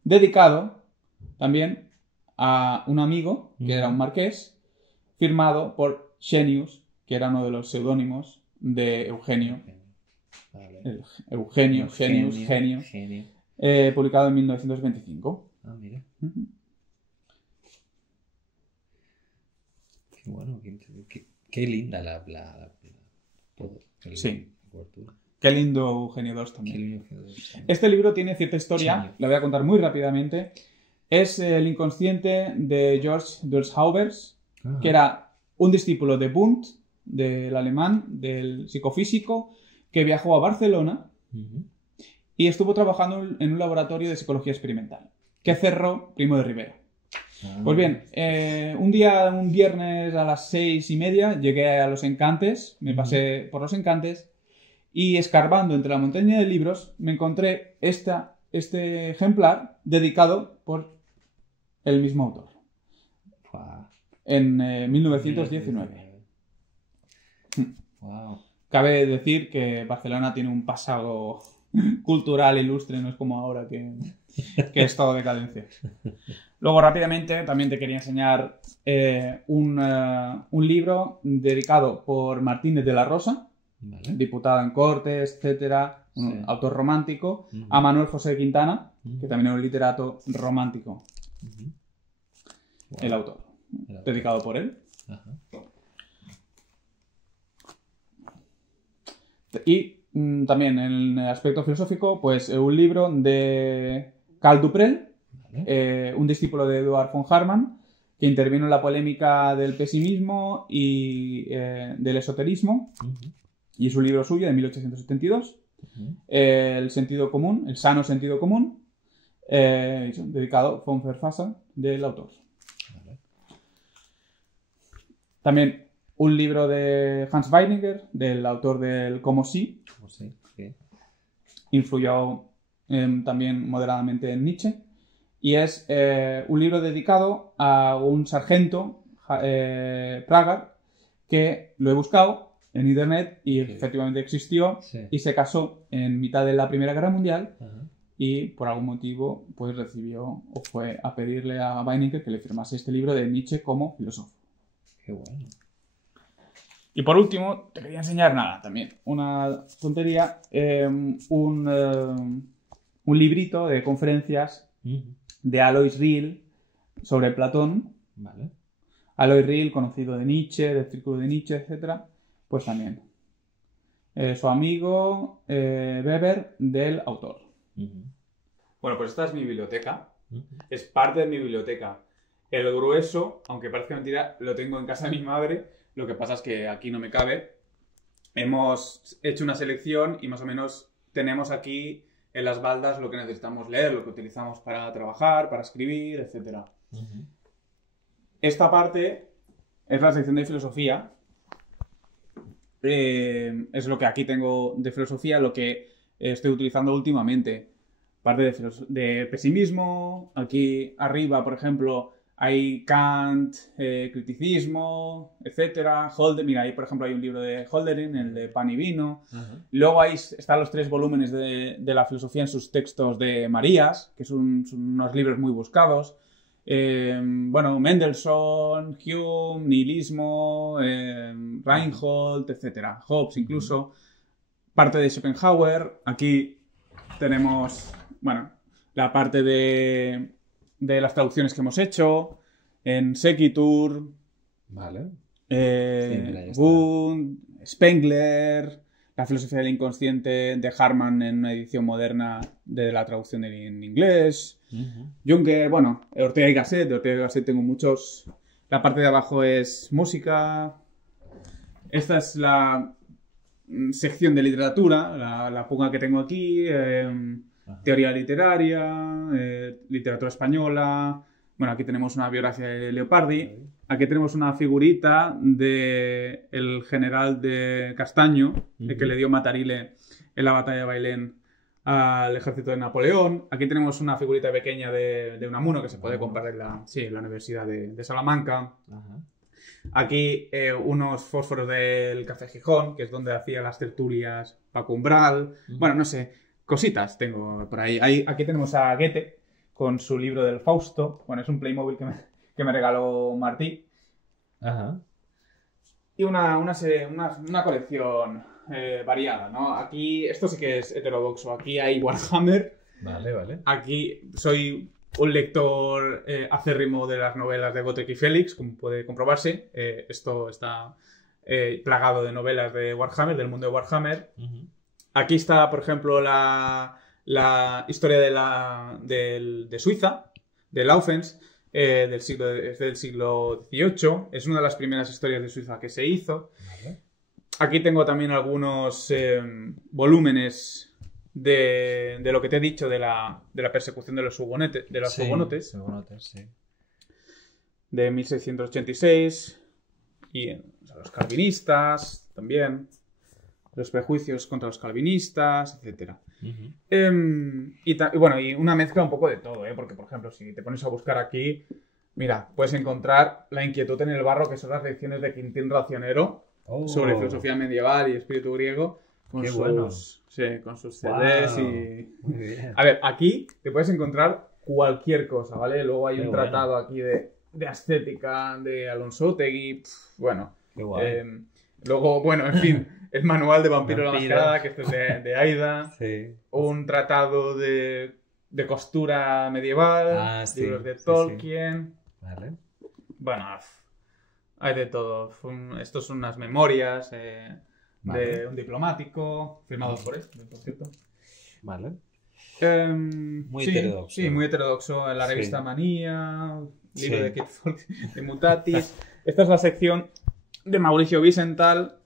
dedicado también a un amigo, que era un marqués, firmado por Xenius, que era uno de los seudónimos de Eugenio. Vale. Eugenio, Genio. Publicado en 1925. Mira. Qué bueno, qué linda la cobertura. Qué lindo Eugenio d'Ors también. Este libro tiene cierta historia, la voy a contar muy rápidamente. Es el inconsciente de George Haubers, que era un discípulo de Wundt, del alemán, del psicofísico, que viajó a Barcelona y estuvo trabajando en un laboratorio de psicología experimental, que cerró Primo de Rivera. Pues bien, un viernes a las 6:30, llegué a Los Encantes, me pasé por Los Encantes Y escarbando entre la montaña de libros, me encontré este ejemplar dedicado por el mismo autor. Wow. En 1919. Wow. Cabe decir que Barcelona tiene un pasado cultural ilustre, no es como ahora que es todo decadencia. Luego, rápidamente, también te quería enseñar un libro dedicado por Martínez de la Rosa, Vale. diputado en Cortes, etcétera, un Sí. autor romántico, Ujú. a Manuel José Quintana, Ujú. que también era un literato romántico, Ujú. Wow. el autor, El autor. dedicado por él. Ajá. Y también en el aspecto filosófico, pues un libro de Karl Duprel, Vale. un discípulo de Eduard von Hartmann, que intervino en la polémica del pesimismo y del esoterismo, Ujú. y es un libro suyo de 1872, Ujú. El sentido común, el sano sentido común, dedicado von Verfassen del autor. Vale. También un libro de Hans Weininger, del autor del Como si, ¿Cómo sí? Sí. influyó también moderadamente en Nietzsche, y es un libro dedicado a un sargento, Prager, que lo he buscado en internet y Sí. efectivamente existió, Sí. y se casó en mitad de la Primera Guerra Mundial Ajá. y por algún motivo pues recibió o fue a pedirle a Weininger que le firmase este libro de Nietzsche como filósofo. Qué bueno. Y por último, te quería enseñar nada también, una tontería, un librito de conferencias Ujú. de Alois Riel sobre Platón. Vale. Alois Riel, conocido de Nietzsche, del círculo de Nietzsche, etc. Pues también. Su amigo Weber, del autor. Ujú. Bueno, pues esta es mi biblioteca. Ujú. Es parte de mi biblioteca. El grueso, aunque parezca mentira, lo tengo en casa de mi madre. Lo que pasa es que aquí no me cabe. Hemos hecho una selección y más o menos tenemos aquí en las baldas lo que necesitamos leer, lo que utilizamos para trabajar, para escribir, etc. Ujú. Esta parte es la sección de filosofía. Es lo que aquí tengo de filosofía, lo que estoy utilizando últimamente. Parte de pesimismo. Aquí arriba, por ejemplo, hay Kant, criticismo, etcétera. Mira, ahí por ejemplo hay un libro de Hölderlin, el de Pan y Vino. Ajá. Luego ahí están los 3 volúmenes de la filosofía en sus textos de Marías, que son unos libros muy buscados. Bueno, Mendelssohn, Hume, nihilismo, Reinhold, etcétera. Hobbes incluso. Parte de Schopenhauer. Aquí tenemos, bueno, la parte de las traducciones que hemos hecho, en Sequitur, Vale. eh, ahí está. Wundt, Spengler, la filosofía del inconsciente de Hartmann en una edición moderna de la traducción en inglés, Ujú. Juncker, bueno, Ortega y Gasset, de Ortega y Gasset tengo muchos. La parte de abajo es música. Esta es la sección de literatura, la punga que tengo aquí, Ajá. teoría literaria, literatura española. Bueno, aquí tenemos una biografía de Leopardi. Aquí tenemos una figurita de el general de Castaño, el que Ujú. le dio Matarile en la batalla de Bailén al ejército de Napoleón. Aquí tenemos una figurita pequeña de Unamuno que se puede comprar en la Universidad de Salamanca. Ajá. Aquí unos fósforos del Café Gijón, que es donde hacía las tertulias Paco Umbral. Ujú. Bueno, no sé, cositas tengo por ahí. Aquí tenemos a Goethe con su libro del Fausto. Bueno, es un Playmobil que me regaló Martí. Ajá. Y una colección variada, ¿no? Aquí, esto sí que es heterodoxo. Aquí hay Warhammer. Vale, vale. Aquí soy un lector acérrimo de las novelas de Gotrek y Félix, como puede comprobarse. Esto está plagado de novelas de Warhammer, del mundo de Warhammer. Ujú. Aquí está, por ejemplo, la historia de Suiza, de Laufens, es del siglo XVIII. Es una de las primeras historias de Suiza que se hizo. Vale. Aquí tengo también algunos volúmenes de lo que te he dicho de la persecución de los hugonotes, Sí, hugonotes, sí. de 1686, y o sea, los calvinistas también. los prejuicios contra los calvinistas, etc. Y una mezcla un poco de todo, porque, por ejemplo, si te pones a buscar aquí, mira, puedes encontrar La inquietud en el barro, que son las lecciones de Quintín Racionero sobre filosofía medieval y espíritu griego, con con sus CDs y... Muy bien. A ver, aquí te puedes encontrar cualquier cosa, ¿vale? Luego hay un tratado aquí de ascética de Alonso Otegi, bueno. Qué guay. Luego, bueno, en fin, el manual de Vampiro la Mascarada, que esto es de Aida. Sí. Un tratado de costura medieval, libros de Tolkien. Vale. Bueno, hay de todo. Estos son unas memorias de un diplomático, firmados por él, por cierto. Vale. Muy heterodoxo. Sí, muy heterodoxo. En la revista Manía, libro de Kit Folk, de Mutatis. Esta es la sección de Mauricio Wiesenthal.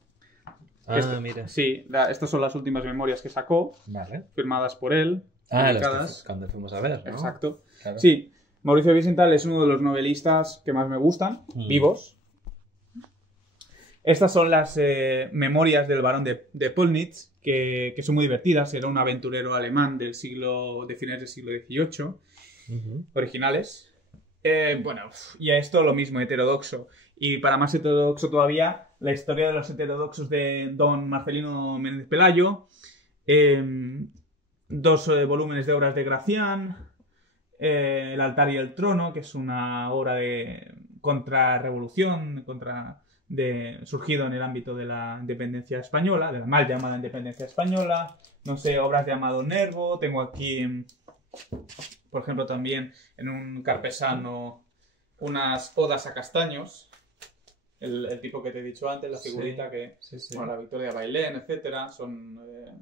Mira. Sí, estas son las últimas memorias que sacó, firmadas por él. Las que cuando fuimos a ver, ¿no? Exacto. Claro. Sí, Mauricio Wiesenthal es uno de los novelistas que más me gustan, vivos. Estas son las memorias del barón de Pölnitz, que son muy divertidas. Era un aventurero alemán de finales del siglo XVIII, originales. Y a esto lo mismo, heterodoxo. Y para más heterodoxo todavía, la historia de los heterodoxos de don Marcelino Méndez Pelayo, 2 volúmenes de obras de Gracián, El altar y el trono, que es una obra de contrarrevolución, surgido en el ámbito de la independencia española, de la mal llamada independencia española. No sé, obras de Amado Nervo. Tengo aquí, por ejemplo, también en un carpesano, unas odas a castaños. El tipo que te he dicho antes, la figurita bueno, la Victoria Bailén, etcétera, son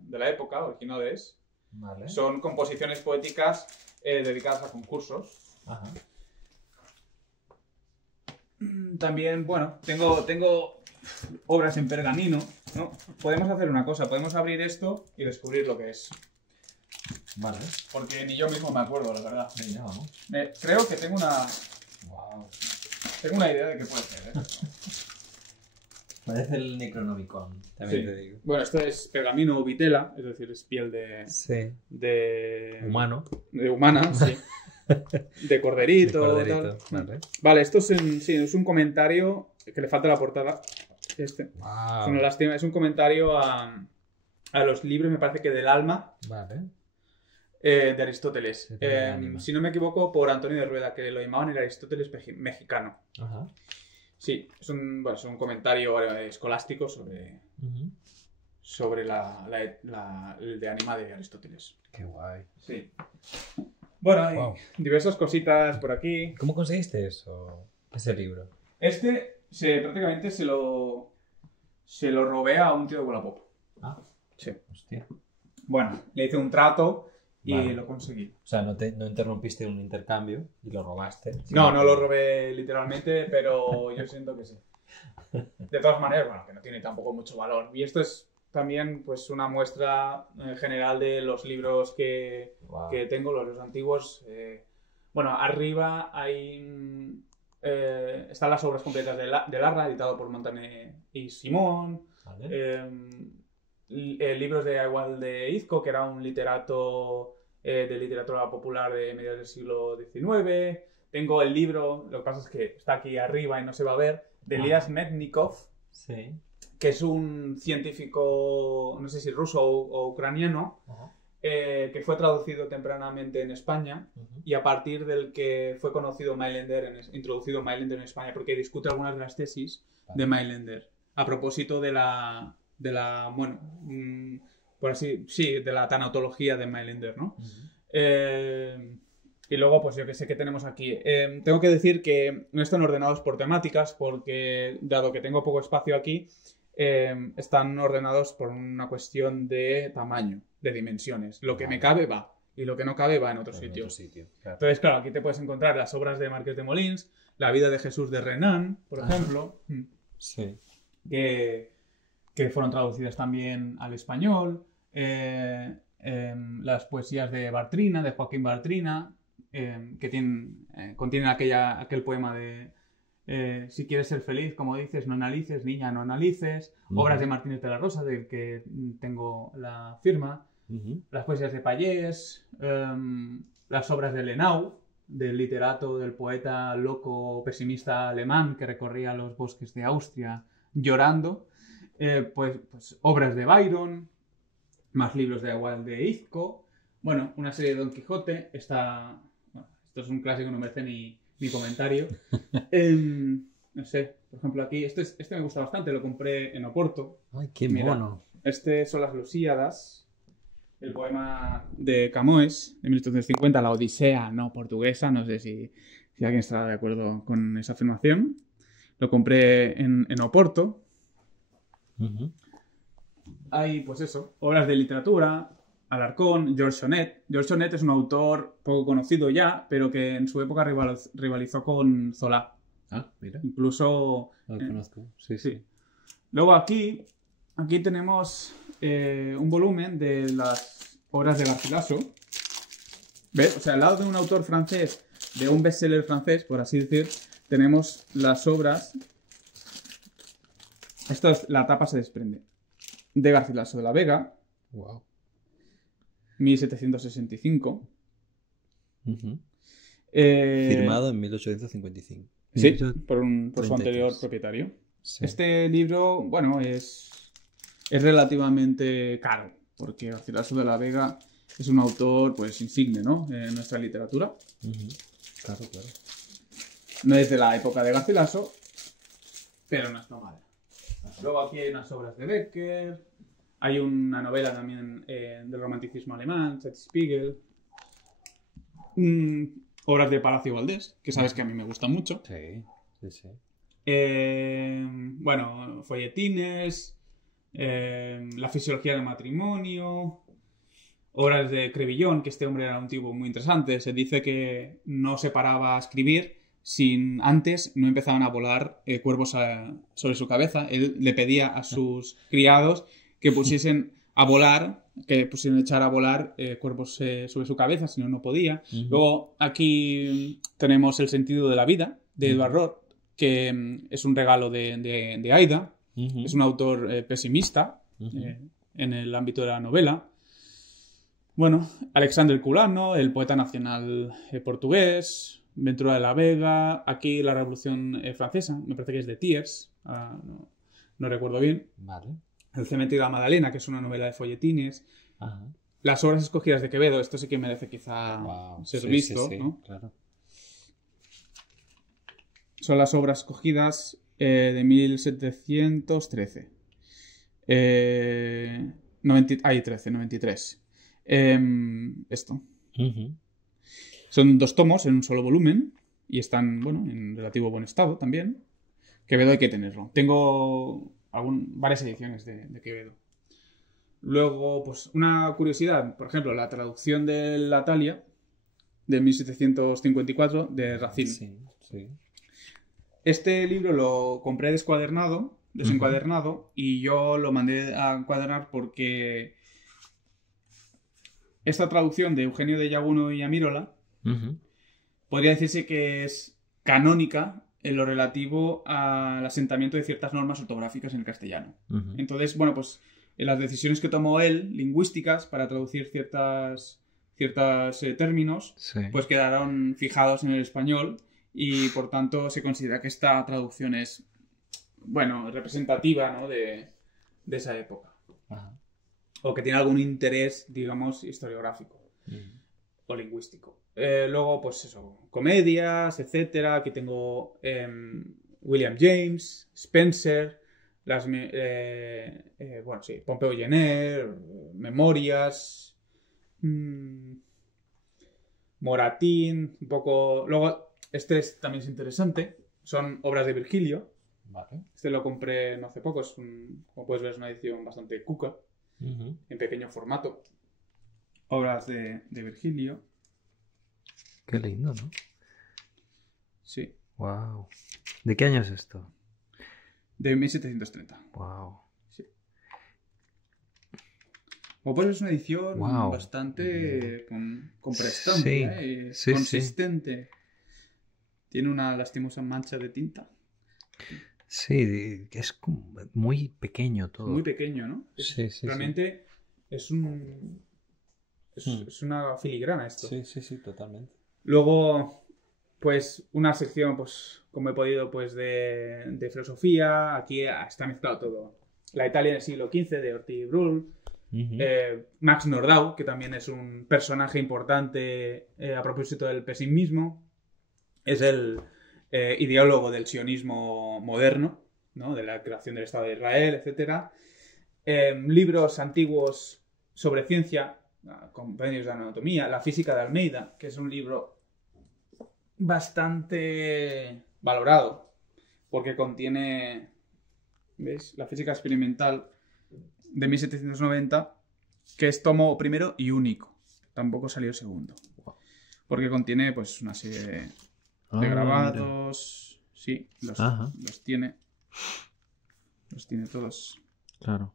de la época, originales. Vale. Son composiciones poéticas dedicadas a concursos. Ajá. También, bueno, tengo obras en pergamino, ¿no? Podemos hacer una cosa, podemos abrir esto y descubrir lo que es. Vale. Porque ni yo mismo me acuerdo, la verdad. Sí, no. Creo que tengo una... Tengo una idea de qué puede ser, Parece el Necronomicon, también te digo. Bueno, esto es pergamino o vitela, es decir, es piel de humano. De humana, sí. De corderito. Tal. Vale, esto es un comentario que le falta la portada. Es una lástima. Es un comentario a los libros, me parece que del alma. De Aristóteles. Si no me equivoco, por Antonio de Rueda, que lo llamaban el Aristóteles mexicano. Ajá. Sí, es un comentario escolástico sobre el de ánima de Aristóteles. Qué guay. Sí. Bueno, hay diversas cositas por aquí. ¿Cómo conseguiste eso? Ese libro. Prácticamente se lo robé a un tío de Wallapop. Sí. Hostia. Bueno, le hice un trato y lo conseguí. O sea, no interrumpiste un intercambio y lo robaste. No lo robé literalmente, pero yo siento que sí. De todas maneras, bueno, que no tiene tampoco mucho valor. Y esto es también pues una muestra general de los libros que tengo, los libros antiguos. Bueno, arriba hay están las obras completas de Larra, editado por Montaner y Simón. Vale. Libros de Aigual de Izco, que era un literato de literatura popular de mediados del siglo XIX. Tengo el libro, lo que pasa es que está aquí arriba y no se va a ver, de Elias Mednikov, que es un científico, no sé si ruso o ucraniano, que fue traducido tempranamente en España y a partir del que fue conocido introducido Mailander en España, porque discute algunas de las tesis de Mailander a propósito de la tanatología de Mailander, ¿no? Y luego, pues yo que sé que tenemos aquí. Tengo que decir que no están ordenados por temáticas porque, dado que tengo poco espacio aquí, están ordenados por una cuestión de tamaño, de dimensiones. Lo que me cabe va y lo que no cabe va en otro sitio. Claro. Entonces, claro, aquí te puedes encontrar las obras de Marqués de Molins, La vida de Jesús de Renan, por ejemplo, que fueron traducidas también al español. Las poesías de Bartrina, de Joaquín Bartrina, que contienen aquel poema de Si quieres ser feliz, como dices, no analices, niña, no analices. Obras de Martínez de la Rosa, del que tengo la firma. Las poesías de Pallés, las obras de Lenau, del literato, del poeta loco pesimista alemán que recorría los bosques de Austria llorando. Pues obras de Byron, más libros de Agual de Izco, bueno, una serie de Don Quijote. Bueno, esto es un clásico, no merece ni comentario. No sé, por ejemplo aquí, este me gusta bastante, lo compré en Oporto. ¡Ay, qué Mira, mono! Este son las Lusíadas, el poema de Camões, de 1850, la Odisea no portuguesa. No sé si alguien estará de acuerdo con esa afirmación. Lo compré en Oporto. Hay, pues eso, obras de literatura, Alarcón, George Sonnet. George Sonnet es un autor poco conocido ya, pero que en su época rivalizó con Zola. Ah, mira. Incluso... Lo conozco. Sí. Luego aquí tenemos un volumen de las obras de Garcilaso. ¿Ves? O sea, al lado de un autor francés, de un bestseller francés, por así decir, tenemos las obras... La tapa se desprende. De Garcilaso de la Vega. Wow. 1765. Firmado en 1855. Sí, por su anterior propietario. Sí. Este libro, bueno, es relativamente caro, porque Garcilaso de la Vega es un autor, pues, insigne, ¿no?, en nuestra literatura. Claro. No es de la época de Garcilaso, pero no está mal. Luego aquí hay unas obras de Becker, hay una novela también del romanticismo alemán, Spiegel, obras de Palacio Valdés, que sabes que a mí me gustan mucho. Sí. Bueno, folletines, la fisiología del matrimonio, obras de Crébillon, que este hombre era un tipo muy interesante. Se dice que no se paraba a escribir sin antes no empezaban a volar cuervos sobre su cabeza. Él le pedía a sus criados que pusiesen a volar, que pusieran a echar a volar cuervos sobre su cabeza, si no, no podía. Luego aquí tenemos El sentido de la vida, de Edward Roth, que es un regalo de Aida. Es un autor pesimista en el ámbito de la novela. Bueno, Alexandre Culano, el poeta nacional portugués, Ventura de la Vega, aquí la Revolución Francesa, me parece que es de Thiers, no recuerdo bien. Vale. El cementerio de la Magdalena, que es una novela de folletines. Ajá. Las obras escogidas de Quevedo, esto sí que merece quizá ser visto, sí, ¿no? Claro. Son las obras escogidas de 1713. 93. Esto. Son 2 tomos en un solo volumen y están, bueno, en relativo buen estado también. Quevedo hay que tenerlo. Tengo varias ediciones de Quevedo. Luego, pues una curiosidad, por ejemplo, la traducción de La Talia de 1754 de Racine. Sí. Este libro lo compré desencuadernado, y yo lo mandé a encuadernar porque esta traducción de Eugenio de Llaguno y Amírola podría decirse que es canónica en lo relativo al asentamiento de ciertas normas ortográficas en el castellano. Entonces, bueno, pues en las decisiones que tomó él, lingüísticas, para traducir ciertos términos, pues quedaron fijados en el español y, por tanto, se considera que esta traducción es, bueno, representativa, ¿no?, de esa época. O que tiene algún interés, digamos, historiográfico o lingüístico. Luego, pues eso, comedias, etcétera. Aquí tengo William James, Spencer, Pompeu Gener, Memorias, Moratín, un poco... Luego, también es interesante, son obras de Virgilio. Vale. Este lo compré no hace poco, como puedes ver, es una edición bastante cuca, en pequeño formato. Obras de Virgilio. Qué lindo, ¿no? Sí. Wow. ¿De qué año es esto? De 1730. Wow. Sí. Como puedes ver, es una edición bastante con prestancia, consistente. Tiene una lastimosa mancha de tinta Sí, es como muy pequeño todo. Muy pequeño, ¿no? Sí, sí, realmente es un... Es una filigrana esto. Sí, sí, sí, totalmente. Luego, pues, una sección, pues, como he podido, pues, de filosofía. Aquí está mezclado todo. La Italia del siglo XV, de Ortiz Brull. Max Nordau, que también es un personaje importante a propósito del pesimismo. Es el ideólogo del sionismo moderno, ¿no? De la creación del Estado de Israel, etc. Libros antiguos sobre ciencia, compendios de anatomía, La física de Almeida, que es un libro bastante valorado, porque contiene, ¿ves? La física experimental de 1790, que es tomo primero y único. Tampoco salió segundo. Porque contiene, pues, una serie de grabados. Mira. Sí, los tiene. Los tiene todos. Claro.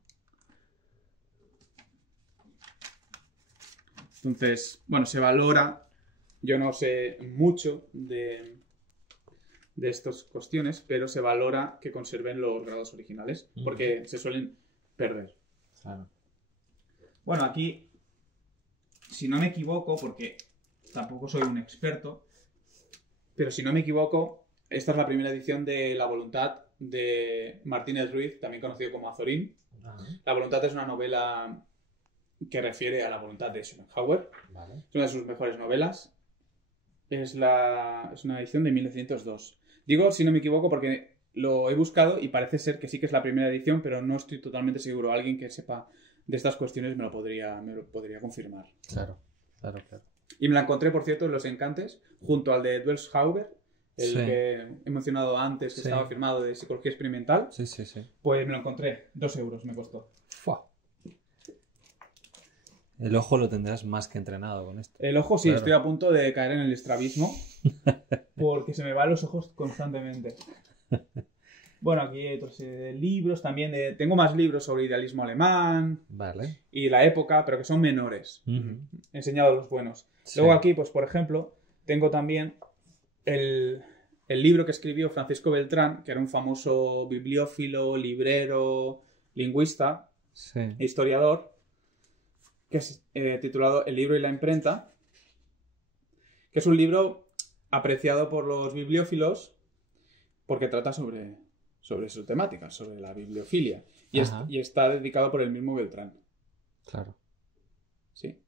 Entonces, bueno, se valora. Yo no sé mucho de estas cuestiones, pero se valora que conserven los grados originales, porque se suelen perder. Claro. Bueno, aquí, si no me equivoco, porque tampoco soy un experto, pero si no me equivoco, esta es la primera edición de La voluntad de Martínez Ruiz, también conocido como Azorín. La voluntad es una novela que refiere a la voluntad de Schopenhauer. Vale. Es una de sus mejores novelas. Es una edición de 1902. Digo, si no me equivoco, porque lo he buscado y parece ser que sí que es la primera edición, pero no estoy totalmente seguro. Alguien que sepa de estas cuestiones me lo podría confirmar. Claro, claro, claro. Y me la encontré, por cierto, en Los Encantes, junto al de Duelshauber, el que he mencionado antes, que estaba firmado de psicología experimental. Sí, sí, sí. Pues me lo encontré. 2 euros me costó. ¡Fua! El ojo lo tendrás más que entrenado con esto. El ojo, sí, claro. Estoy a punto de caer en el estrabismo porque se me van los ojos constantemente. Bueno, aquí hay otros libros también. Tengo más libros sobre idealismo alemán. Vale. Y la época, pero que son menores. He enseñado los buenos. Sí. Luego aquí, pues por ejemplo, tengo también el libro que escribió Francisco Beltrán, que era un famoso bibliófilo, librero, lingüista, historiador, que es titulado El libro y la imprenta, que es un libro apreciado por los bibliófilos porque trata sobre su temática, sobre la bibliofilia. Y está dedicado por el mismo Beltrán. Claro. Sí.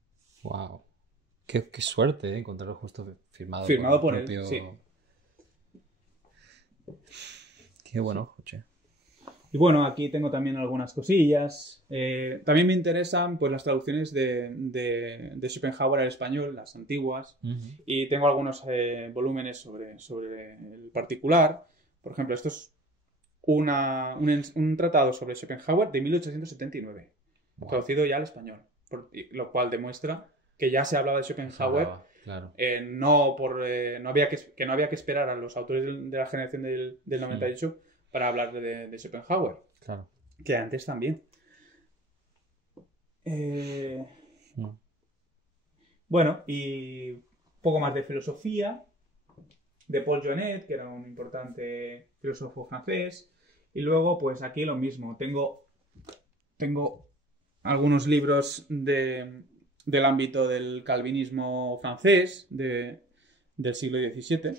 Wow. Qué suerte, encontrarlo justo firmado por el propio... él, sí. Qué bueno, Joche. Y bueno, aquí tengo también algunas cosillas. También me interesan pues las traducciones de Schopenhauer al español, las antiguas. Y tengo algunos volúmenes sobre el particular. Por ejemplo, esto es un tratado sobre Schopenhauer de 1879, traducido ya al español. Lo cual demuestra que ya se hablaba de Schopenhauer. Claro. No había que esperar a los autores de la generación del 98 para hablar de Schopenhauer. Claro. Que antes también. Bueno, y poco más de filosofía, de Paul Jonet, que era un importante filósofo francés. Y luego, pues aquí lo mismo. Tengo algunos libros del ámbito del calvinismo francés del siglo XVII.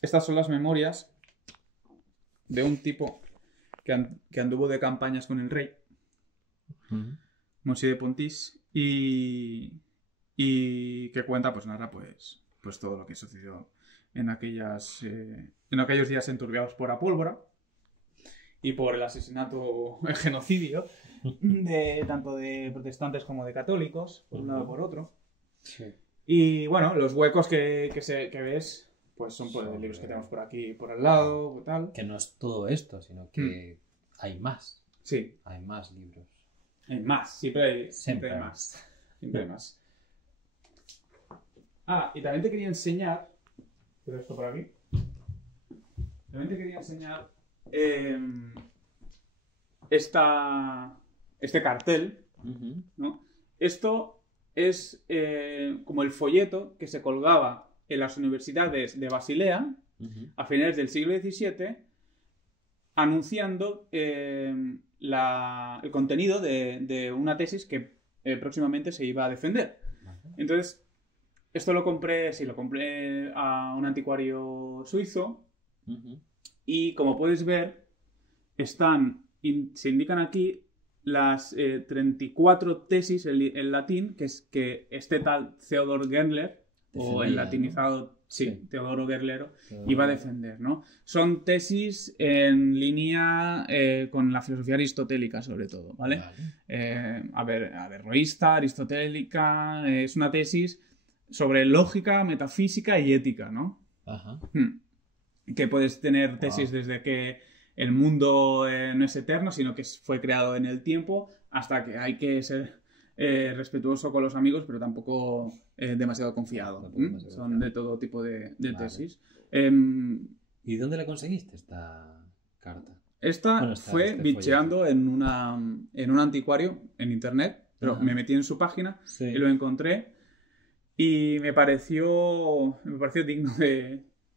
Estas son las memorias de un tipo que anduvo de campañas con el rey, Monsieur de Pontis, y que cuenta, pues narra pues todo lo que sucedió en aquellos días enturbiados por la pólvora y por el asesinato, el genocidio tanto de protestantes como de católicos, por un lado o por otro. Sí. Y bueno, los huecos que ves pues son por libros que tenemos por aquí por al lado, tal. Que no es todo esto, sino que hay más. Sí. Hay más libros. Hay más, siempre hay más. Siempre hay más. Y también te quería enseñar, pero esto por aquí. También te quería enseñar este cartel, ¿no? Esto es como el folleto que se colgaba en las universidades de Basilea a finales del siglo XVII, anunciando el contenido de una tesis que próximamente se iba a defender. Entonces, esto lo compré a un anticuario suizo y, como puedes ver, se indican aquí las 34 tesis en latín que este tal Theodor Gerler, o en latinizado, sí, Teodoro Gerlero, iba a defender, ¿no? Son tesis en línea con la filosofía aristotélica, sobre todo, ¿vale? Averroísta, aristotélica, es una tesis sobre lógica, metafísica y ética, ¿no? Ajá. Que puedes tener tesis desde que el mundo no es eterno, sino que fue creado en el tiempo, hasta que hay que ser respetuoso con los amigos, pero tampoco demasiado confiado. Son de todo tipo de tesis. ¿Y dónde la conseguiste esta carta? Esta fue bicheando en un anticuario en internet, pero me metí en su página y lo encontré y me pareció digno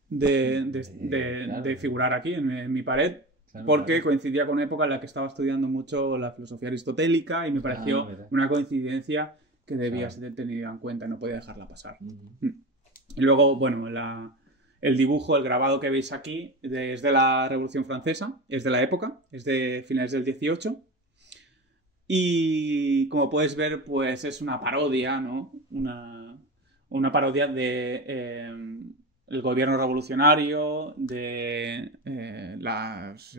de figurar aquí en mi pared. Porque coincidía con una época en la que estaba estudiando mucho la filosofía aristotélica y me pareció una coincidencia que debía ser tenida en cuenta y no podía dejarla pasar. Y luego, bueno, el dibujo, el grabado que veis aquí es de la Revolución Francesa, es de la época, es de finales del 18. Y como puedes ver, pues es una parodia, ¿no? Una parodia de el gobierno revolucionario, de las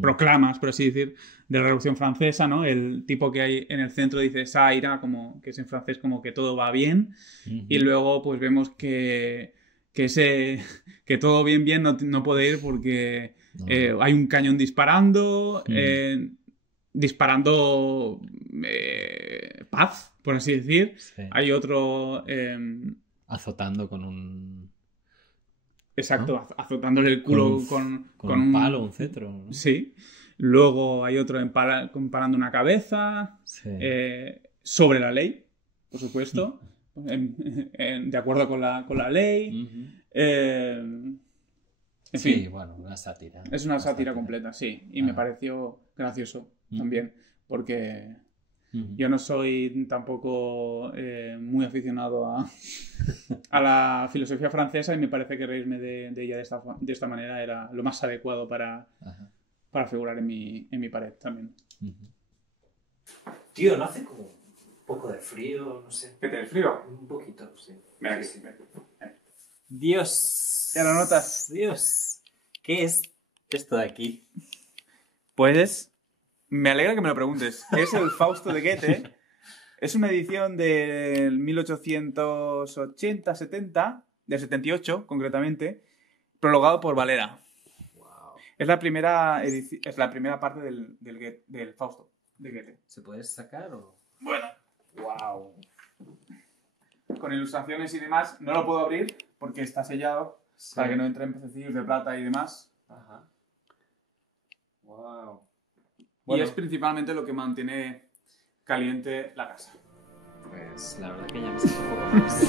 proclamas, por así decir, de la Revolución Francesa, ¿no? El tipo que hay en el centro dice ça ira, como que es en francés como que todo va bien, y luego pues vemos que todo bien no puede ir porque hay un cañón disparando, paz, por así decir. Sí. Hay otro azotando con un... Exacto, ¿no? Azotándole el culo con un palo, un cetro, ¿no? Sí. Luego hay otro comparando una cabeza, sobre la ley, por supuesto, de acuerdo con la ley. En fin, bueno, una sátira. Es una sátira completa, sí. Y me pareció gracioso también, porque yo no soy tampoco muy aficionado a la filosofía francesa y me parece que reírme de ella de esta manera era lo más adecuado para figurar en mi pared también. Tío, ¿no hace como un poco de frío? No sé. ¿Qué te frío? Un poquito, sí. Mira que sí. Dios. ¿Ya lo notas? Dios. ¿Qué es esto de aquí? Pues me alegra que me lo preguntes. Es el Fausto de Goethe. Es una edición del 1880-70, del 78 concretamente, prologado por Valera. Wow. Es la primera parte del Fausto de Goethe. ¿Se puede sacar o...? Bueno. Wow. Con ilustraciones y demás. No lo puedo abrir porque está sellado para que no entren pececillos de plata y demás. Ajá. Wow. Bueno. Y es principalmente lo que mantiene caliente la casa. Pues la verdad que ya me siento un poco más.